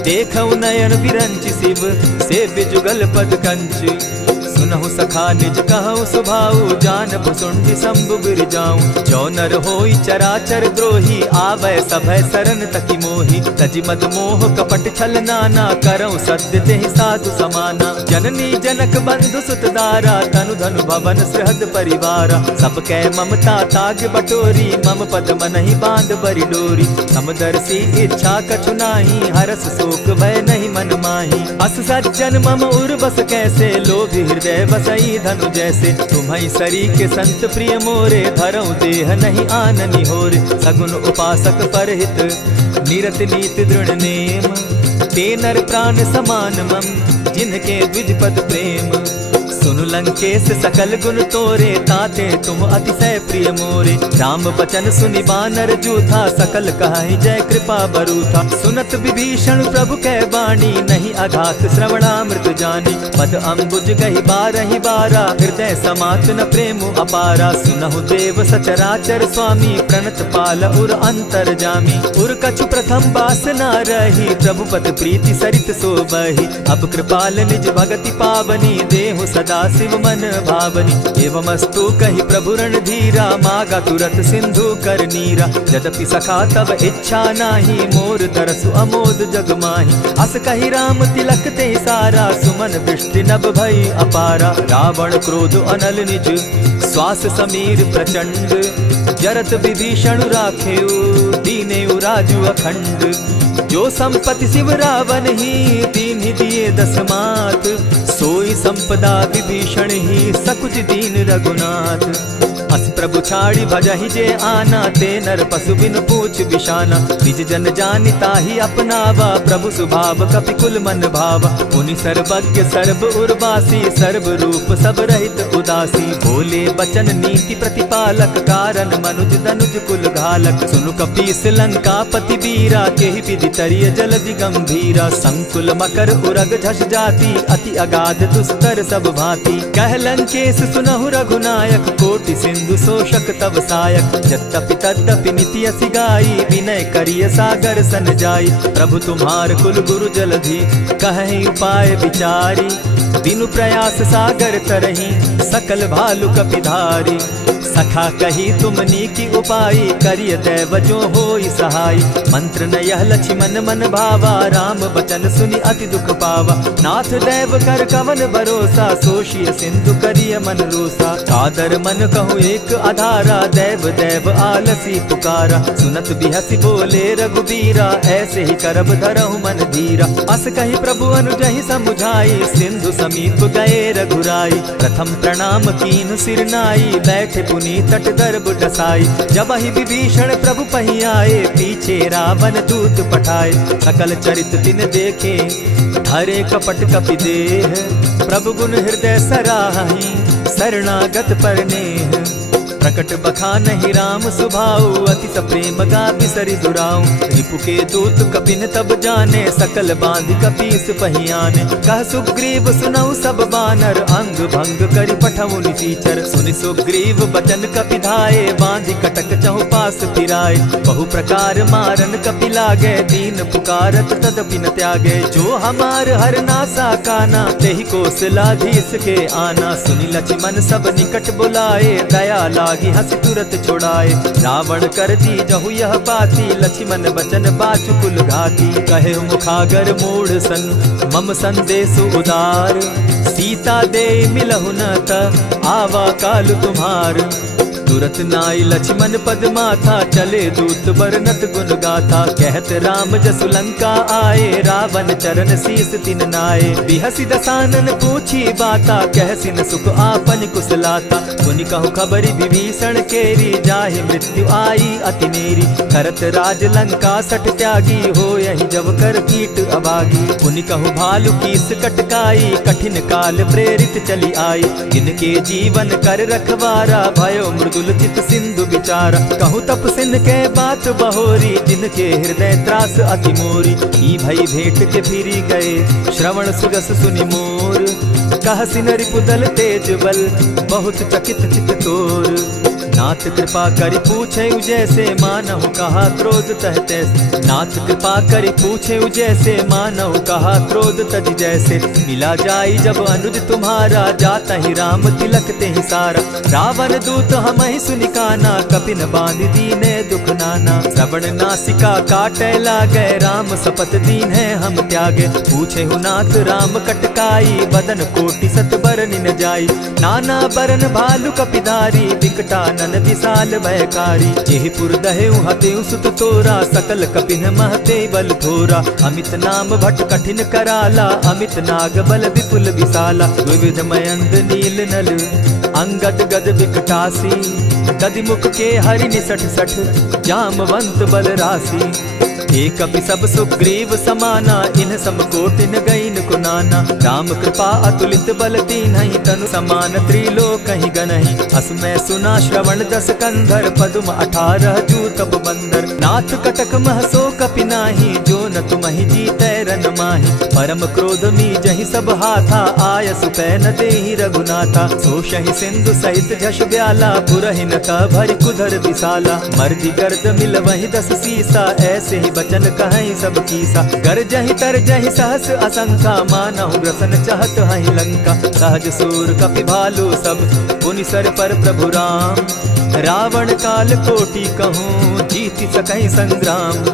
देखऊ नयन विरंच शिव, सेव्य जुगल पद कंच। सुनहु सखा निज कहूँ सुभाऊ, जान भुसुंडि शंभु गिर जाऊं। जो नर होई चराचर द्रोही, आवे सभय सरन तकी मोही। तजि मद मोह कपट छल नाना, करऊं सत्य तेहि साधु समाना। जननी जनक बंधु सुत दारा, तनु धनु भवन सृहद परिवारा। सब कै ममता ताग बटोरी, मम पद मनहि बांध बरि डोरी। समदर्शी इच्छा कछु नाही, हरस शोक भय नहीं मन माही। अस सज्जन मम उर बस कैसे, लोभी हृदय बसई धनु जैसे। तुम्हारी सरी के संत प्रिय मोरे, धरऊं देह नहीं आननि होरे। सगुन उपासक परहित, निरत नीति दृढ़ नेम। ते नर प्राण समान मम, जिनके द्विज पद प्रेम। सुनु लंकेश सकल गुण तोरे, ताते तुम अतिशय प्रिय मोरे। राम बचन सुनि बानर जूथा, सकल कहाहि जय कृपा बरूथा। सुनत विभीषण प्रभु कै बाणी, नहीं अघात श्रवणामृत जानी। पद अम्बुज गहि बारहि बारा, हृदय समात न प्रेम अपारा। सुनहु देव सचराचर स्वामी, प्रणत पाल उर अंतर जामी। उर कछु प्रथम बास न रही, प्रभु पद प्रीति सरित सोबहि। अब कृपाल निज भगति पावनी, देहु सदा शिव मन भावनी। एवमस्तु कहि प्रभु रणधीरा, मागा तुरत सिंधु कर नीरा। यद्यपि सखा तब इच्छा नाही, मोर तरसु अमोद जग माही। अस कहि राम तिलक ते सारा, सुमन दृष्टि नभ भई अपारा। रावण क्रोध अनल निज, श्वास समीर प्रचंड। जरत विभीषण राखेउ, दीनेउ राजु अखंड। जो संपत्ति शिव रावण ही, दीन्हि दिए 10 मात। सोई संपदा विभीषण ही, सकुच दीन रघुनाथ। अस प्रभु छाड़ी भजहि जे आना, ते नर पशु बिन पूछ मुख बिशाना। निज जन जानिता ही अपनावा, प्रभु स्वभाव कपि कुल मन भावा। मुनि सर्वज्ञ सर्व उर्वासी, सर्व रूप सब रहित उदासी। बोले बचन नीति प्रतिपालक, कारण मनुज दनुज कुल घालक। सुनु कपीस लंकापति वीरा, केहि विधि तरिय जलधि गंभीरा। संकुल मकर उरग झष जाति, अति अगाध दुस्तर सब भांति। कह लंकेश सुनहु रघुनायक, कोटि सिंधु शोषक तब सायक। यद्यपि तद्यपि निति असि गाई, विनय करिय सागर सन जाई। प्रभु तुम्हार कुल गुरु जलधि, कहि उपाय विचारी। दिनु प्रयास सागर तरही, सकल भालु कपिधारी। सखा कही तुमनी की उपाई, करिय दैव जो होई सहाय। मंत्र न यह लक्ष्मण मन भावा, राम बचन सुनि अति दुख पावा। नाथ दैव कर कवन भरोसा, सोषिय सिंधु करिय मन रोसा। कादर मन कहूँ एक आधारा, दैव दैव आलसी पुकारा। सुनत बिहसी बोले रघुबीरा, ऐसे ही करब धरहु मन धीरा। अस कही प्रभु अनुजहि समुझाई, सिंधु समीप गए रघुराई। प्रथम प्रणाम कीन सिर नाई, बैठे पुनि तट दर्भ डसाई। जब ही विभीषण प्रभु पही आए, पीछे रावण दूत पठाए। सकल चरित तिन देखे, धरे कपट कपि देह। प्रभु गुण हृदय सराही, शरणागत पर नेह। प्रकट बखानहि राम सुभाऊ, अति सप्रेम गा बिसरि दुराऊ। रिपु के दूत कपिन तब जाने, सकल बांधि कपीस पहियाने। कह सुग्रीव सुनऊ सब बानर, अंग भंग करि पठऊ निसीचर। सुनि सुग्रीव बचन कपि धाये, बांधि कटक चहु पास फिराए। बहु प्रकार मारन कपि लागे, दीन पुकारत तदपि न त्यागे। जो हमार हर नासा काना, तेहि कौशलाधीश के आना। सुनि लक्ष्मण सब निकट बुलाए, दया लागी हंस तुरत छुड़ाए। रावण कर दी जहु यह बाती, लक्ष्मण बचन बाचु कुल घाती। कहे मुखागर मूढ़ सन, मम संदेश उदार। सीता दे मिलहु न त, आवा काल तुम्हार। तुरत नाई लक्ष्मण पद माथा, चले दूत बरनत गुण गाथा। कहत राम जसु लंका आए, रावण चरण शीस तिन नाए। बिहसी दसानन पूछी बाता, कहसिन सुख आपन कुशलाता। सुनि कहु खबरि विभीषण केरी, जाहि मृत्यु आई अति नेरी। करत राज लंका सठ त्यागी, हो यही जब कर कीट अभागी। पुनि कहु भालु कीस कटकाई, कठिन काल प्रेरित चली आई। जिनके जीवन कर रखवारा, भयो मृदु चित सिंधु विचारा। कहु तप सिन के बात बहोरी, जिनके हृदय त्रास अति मोरी। ई भई भेंट के फिरी गए, श्रवण सुजस सुनि मोर। कह सिन रिपुदल तेज बल, बहुत चकित चित तोर। नाथ कृपा करि पूछे जैसे, मानहु कहा क्रोध तह तैसे। नाथ कृपा करि पूछे जैसे, मानहु कहा क्रोध तज जैसे। मिला जाई जब अनुज तुम्हारा, जाता ही राम तिलक ते ही सारा। रावण दूत हम ही सुनिकाना, कपिन बांध दीने दुख नाना। श्रवण नासिका काटे लागे, राम सपत दीन है हम त्यागे। पूछे हु नाथ राम कटकाई, बदन कोटि सत बरन न जाई। नाना बरन भालु कपिधारी, विकटानन विशाल भयकारी। जेहिपुर दहेउ हतेउ सुत तोरा, सकल कपिन महते बल थोरा। अमित नाम भट कठिन कराला, अमित नाग बल विपुल विशाला। विविध मयंद नील नल, अंगद गद विकटासी। गदि मुख के हरि निसठ सठ, जामवंत बल राशि। एक कपि सब सुग्रीव समाना, इन समकोटिन गईन कुनाना। राम कृपा अतुलित बल तीन्हि, तनु समान त्रिलोक ही गनहि। असमय सुना श्रवण दस कंधर, पदुम 18 जूतब बंदर। नाथ कटक महसो कपि नाही, जो न तुमहि जीतै रन माहि। परम क्रोध मी जहि सब हाथा, आय सुपै न देहि रघुनाथा। सोषहि सिंधु सहित झष ब्याला, पुरहि न भरि कुधर विशाला। मर्दि गर्द मिल वहि 10 सीसा, ऐसे ही बचन कहीं सब कीसा। गरजहि तरजहि सहस असंखा, मानहु ग्रसन चाहत हहि लंका। सहज सूर कपि भालु सब, पुनि सर पर प्रभु राम। रावण काल कोटि कहूँ, जीति सकहि संग्राम।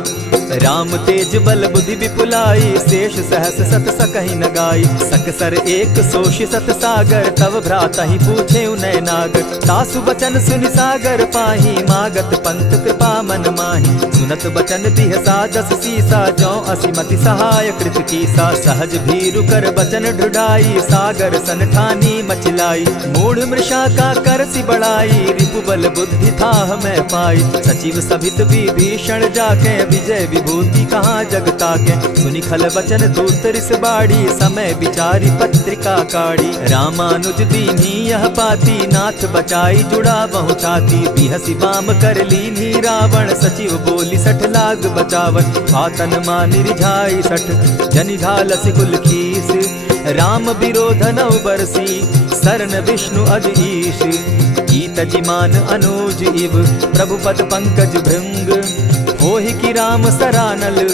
राम तेज बल बुद्धि विपुलाई, शेष सहस सत सकहि न गाई। सकसर एक सोष सत सागर, तव भ्राता ही पूछे उनय नागर। तासु बचन सुनि सागर पाही, मागत पंत कृपा मन माही। सुनत बचन बिहसा दस सीसा, जौ असिमति सहाय कृत कीसा। सहज भीरु कर बचन ढुढ़ाई, सागर सन ठानी मचिलाई। मूढ़ मृषा का कर सी बढ़ाई, रिपु बल बुद्धि थाह मैं पाई। सचिव सभित विभीषण जाके, विजय विभूति कहाँ जगता के। सुनि खल बचन दूत रिस बाड़ी, समय विचारी पत्रिका काढ़ी। रामानुज दीन्ही यह पाती, नाथ बचाई जुड़ा बहु छाती। बिहसी बाम कर लीन्ही रावण, सचिव बोली सठ लाग बचावन। आतन मानि रिझाई सठ, जनि घालसि कुल खीस। राम विरोध नौ बरसी, शरण विष्णु अज ईश। गीत जिमान अनुज इव, प्रभु पद पंकज भृंग। होहि की राम सरानल,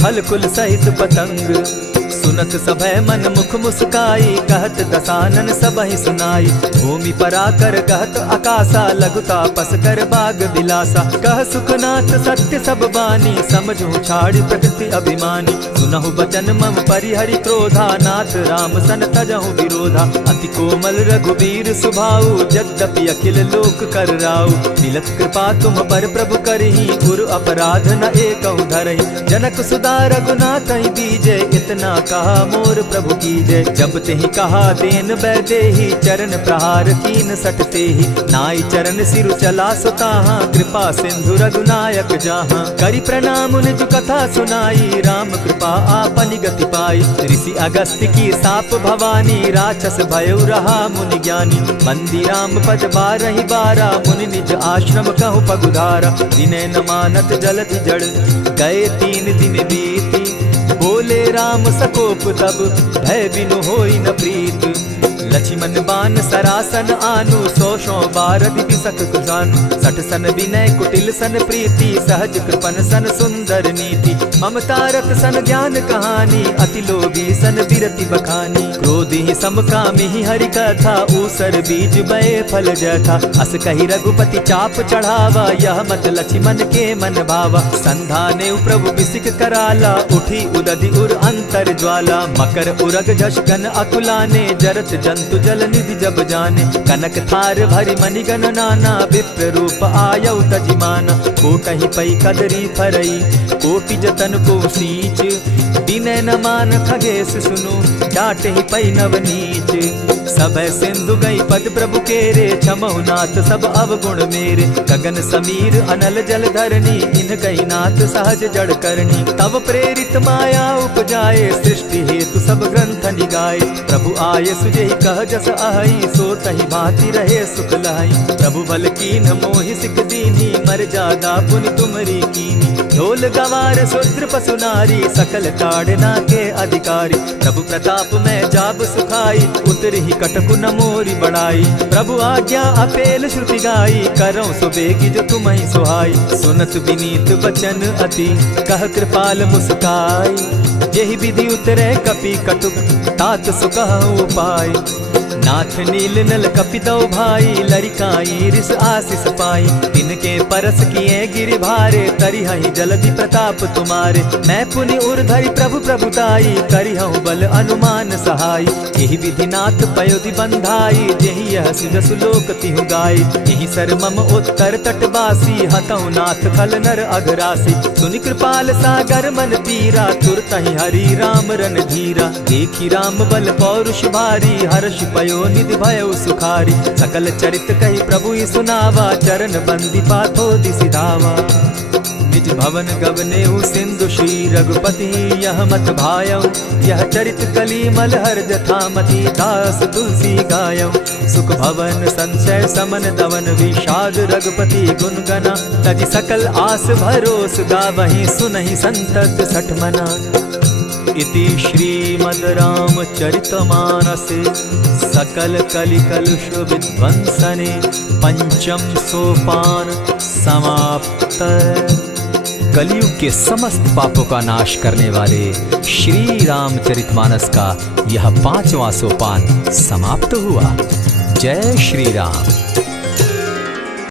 खल कुल सहित पतंग। सुनत सभय मन मुख मुस्काई, कहत दसानन सबहि सुनाई। भूमि पराकर कहत आकाशा, लघुता पस कर बाग बिलासा। कह सुखनाथ सत्य सब बानी, समझू छाड़ी प्रकृति अभिमानी। सुनहु बचन मम परिहरि क्रोधा, नाथ राम सन तजहु विरोधा। अति कोमल रघुबीर सुभाऊ, यद्यपि अखिल लोक कर राऊ। मिलत कृपा तुम पर प्रभु करही, गुरु अपराध न एकहु धरहि। जनक सुदा रघुनाथ ही दीजे, इतना कहा मोर प्रभु कीजे। जब तेहि कहा देन बैदेही, चरण प्रहार कीन सटते ही। नाई चरण सिरु चला सुताहा, कृपा सिंधु रघुनायक जाहा। करि प्रणाम निज कथा सुनाई, राम कृपा आपनि गति पाई। ऋषि अगस्त्य की साप भवानी, राक्षस भयउ रहा मुनि ज्ञानी। बंदी राम पद बारहि बारा, मुनि निज आश्रम कहु पगुधारा। विनय न मानत जलधि जड़, गए 3 दिन बीती। बोले राम सकोप तब, भय बिनु होई न प्रीत। लक्ष्मण बान सरासन आनु, 100 बारधि बिसक कुजानु। 60 सन विनय कुटिल सन प्रीति, सहज कृपन सन सुंदर नीति। ममता रत सन ज्ञान कहानी, अति लोभी सन बिरति बखानी। क्रोधी समकामी हरि कथा, ऊसर बीज बये फल जथा। अस कही रघुपति चाप चढ़ावा, यह मत लक्ष्मण के मन भावा। संधाने प्रभु बिसिक कराला, उठी उदधि उर अंतर ज्वाला। मकर उरग झषगन अकुलाने, जरत जंतु जल निधि जब जाने। कनक थार भरि मणिगण नाना, विप्र रूप आयउ तजिमाना। कोटहि पै कदरी फरई, कोटि जतन को सींच। विनय न मान खगेश सुनु, डांटहि पै नव नीच। सभय सिंधु गई पद प्रभु केरे, क्षमहु नाथ सब अवगुण मेरे। गगन समीर अनल जल धरनी, इन कही नाथ सहज जड़ करनी। तब प्रेरित माया उपजाए, सृष्टि हेतु सब ग्रंथ निगाए। प्रभु आये सुजेहि कह जस अहई, सो तहि भांति रहे सुख लहई। प्रभु बल कीन मोहि सिख दीनी, मर्यादा पुनि तुमरी कीनी। ढोल गवार शूद्र पशु नारी, सकल ताड़ना के अधिकारी। प्रभु प्रताप में जाब सुखाई, उतरहि कटकु न मोरी बड़ाई। प्रभु आज्ञा अपेल श्रुति गाई, करौ सुबेगी जो तुम्हि सुहाई। सुनत विनीत बचन अति, कह कृपाल मुस्काई। जेहि विधि उतरे कपि कटुक, तात सुकहु उपाय। नाथ नील नल कपितौ भाई, लरिकाई रिस आशीष पाई। तिनके परस किए गिरि भारे, तरिहहि जलधि प्रताप तुम्हारे। मैं पुनि उर्धरि प्रभु प्रभुताई, करिहउ बल अनुमान सहाय। एहि विधि नाथ पयोधि बंधाई, जेहि यह सुजसु लोक तिहु गाई। एहि सर मम उत्तर तटवासी, हतौ नाथ खल नर अघरासी। सुनि कृपाल सागर मन तीरा, तुरतहि हरि राम रन धीरा। देखि राम बल पौरुष भारी, हर्ष पयो निधि भयउ सुखारी। सकल चरित कही प्रभु ही सुनावा, चरण बंदी पाथो दिसि धावा। निज भवन गवनेउ सिंधु श्री रघुपति, यह मत भायउ। यह चरित कली मलहर जथामति, दास तुलसी गायउ। सुख भवन संशय समन दवन, विषाद रघुपति गुण गना। तजि सकल आस भरोस, गावहि सुनहि संतत सठ मना। इति श्रीमद् रामचरितमानसे, सकल कलिकलुष विध्वंसने। पंचम सोपान समाप्त। कलयुग के समस्त पापों का नाश करने वाले श्री रामचरितमानस का यह 5वां सोपान समाप्त हुआ। जय श्री राम।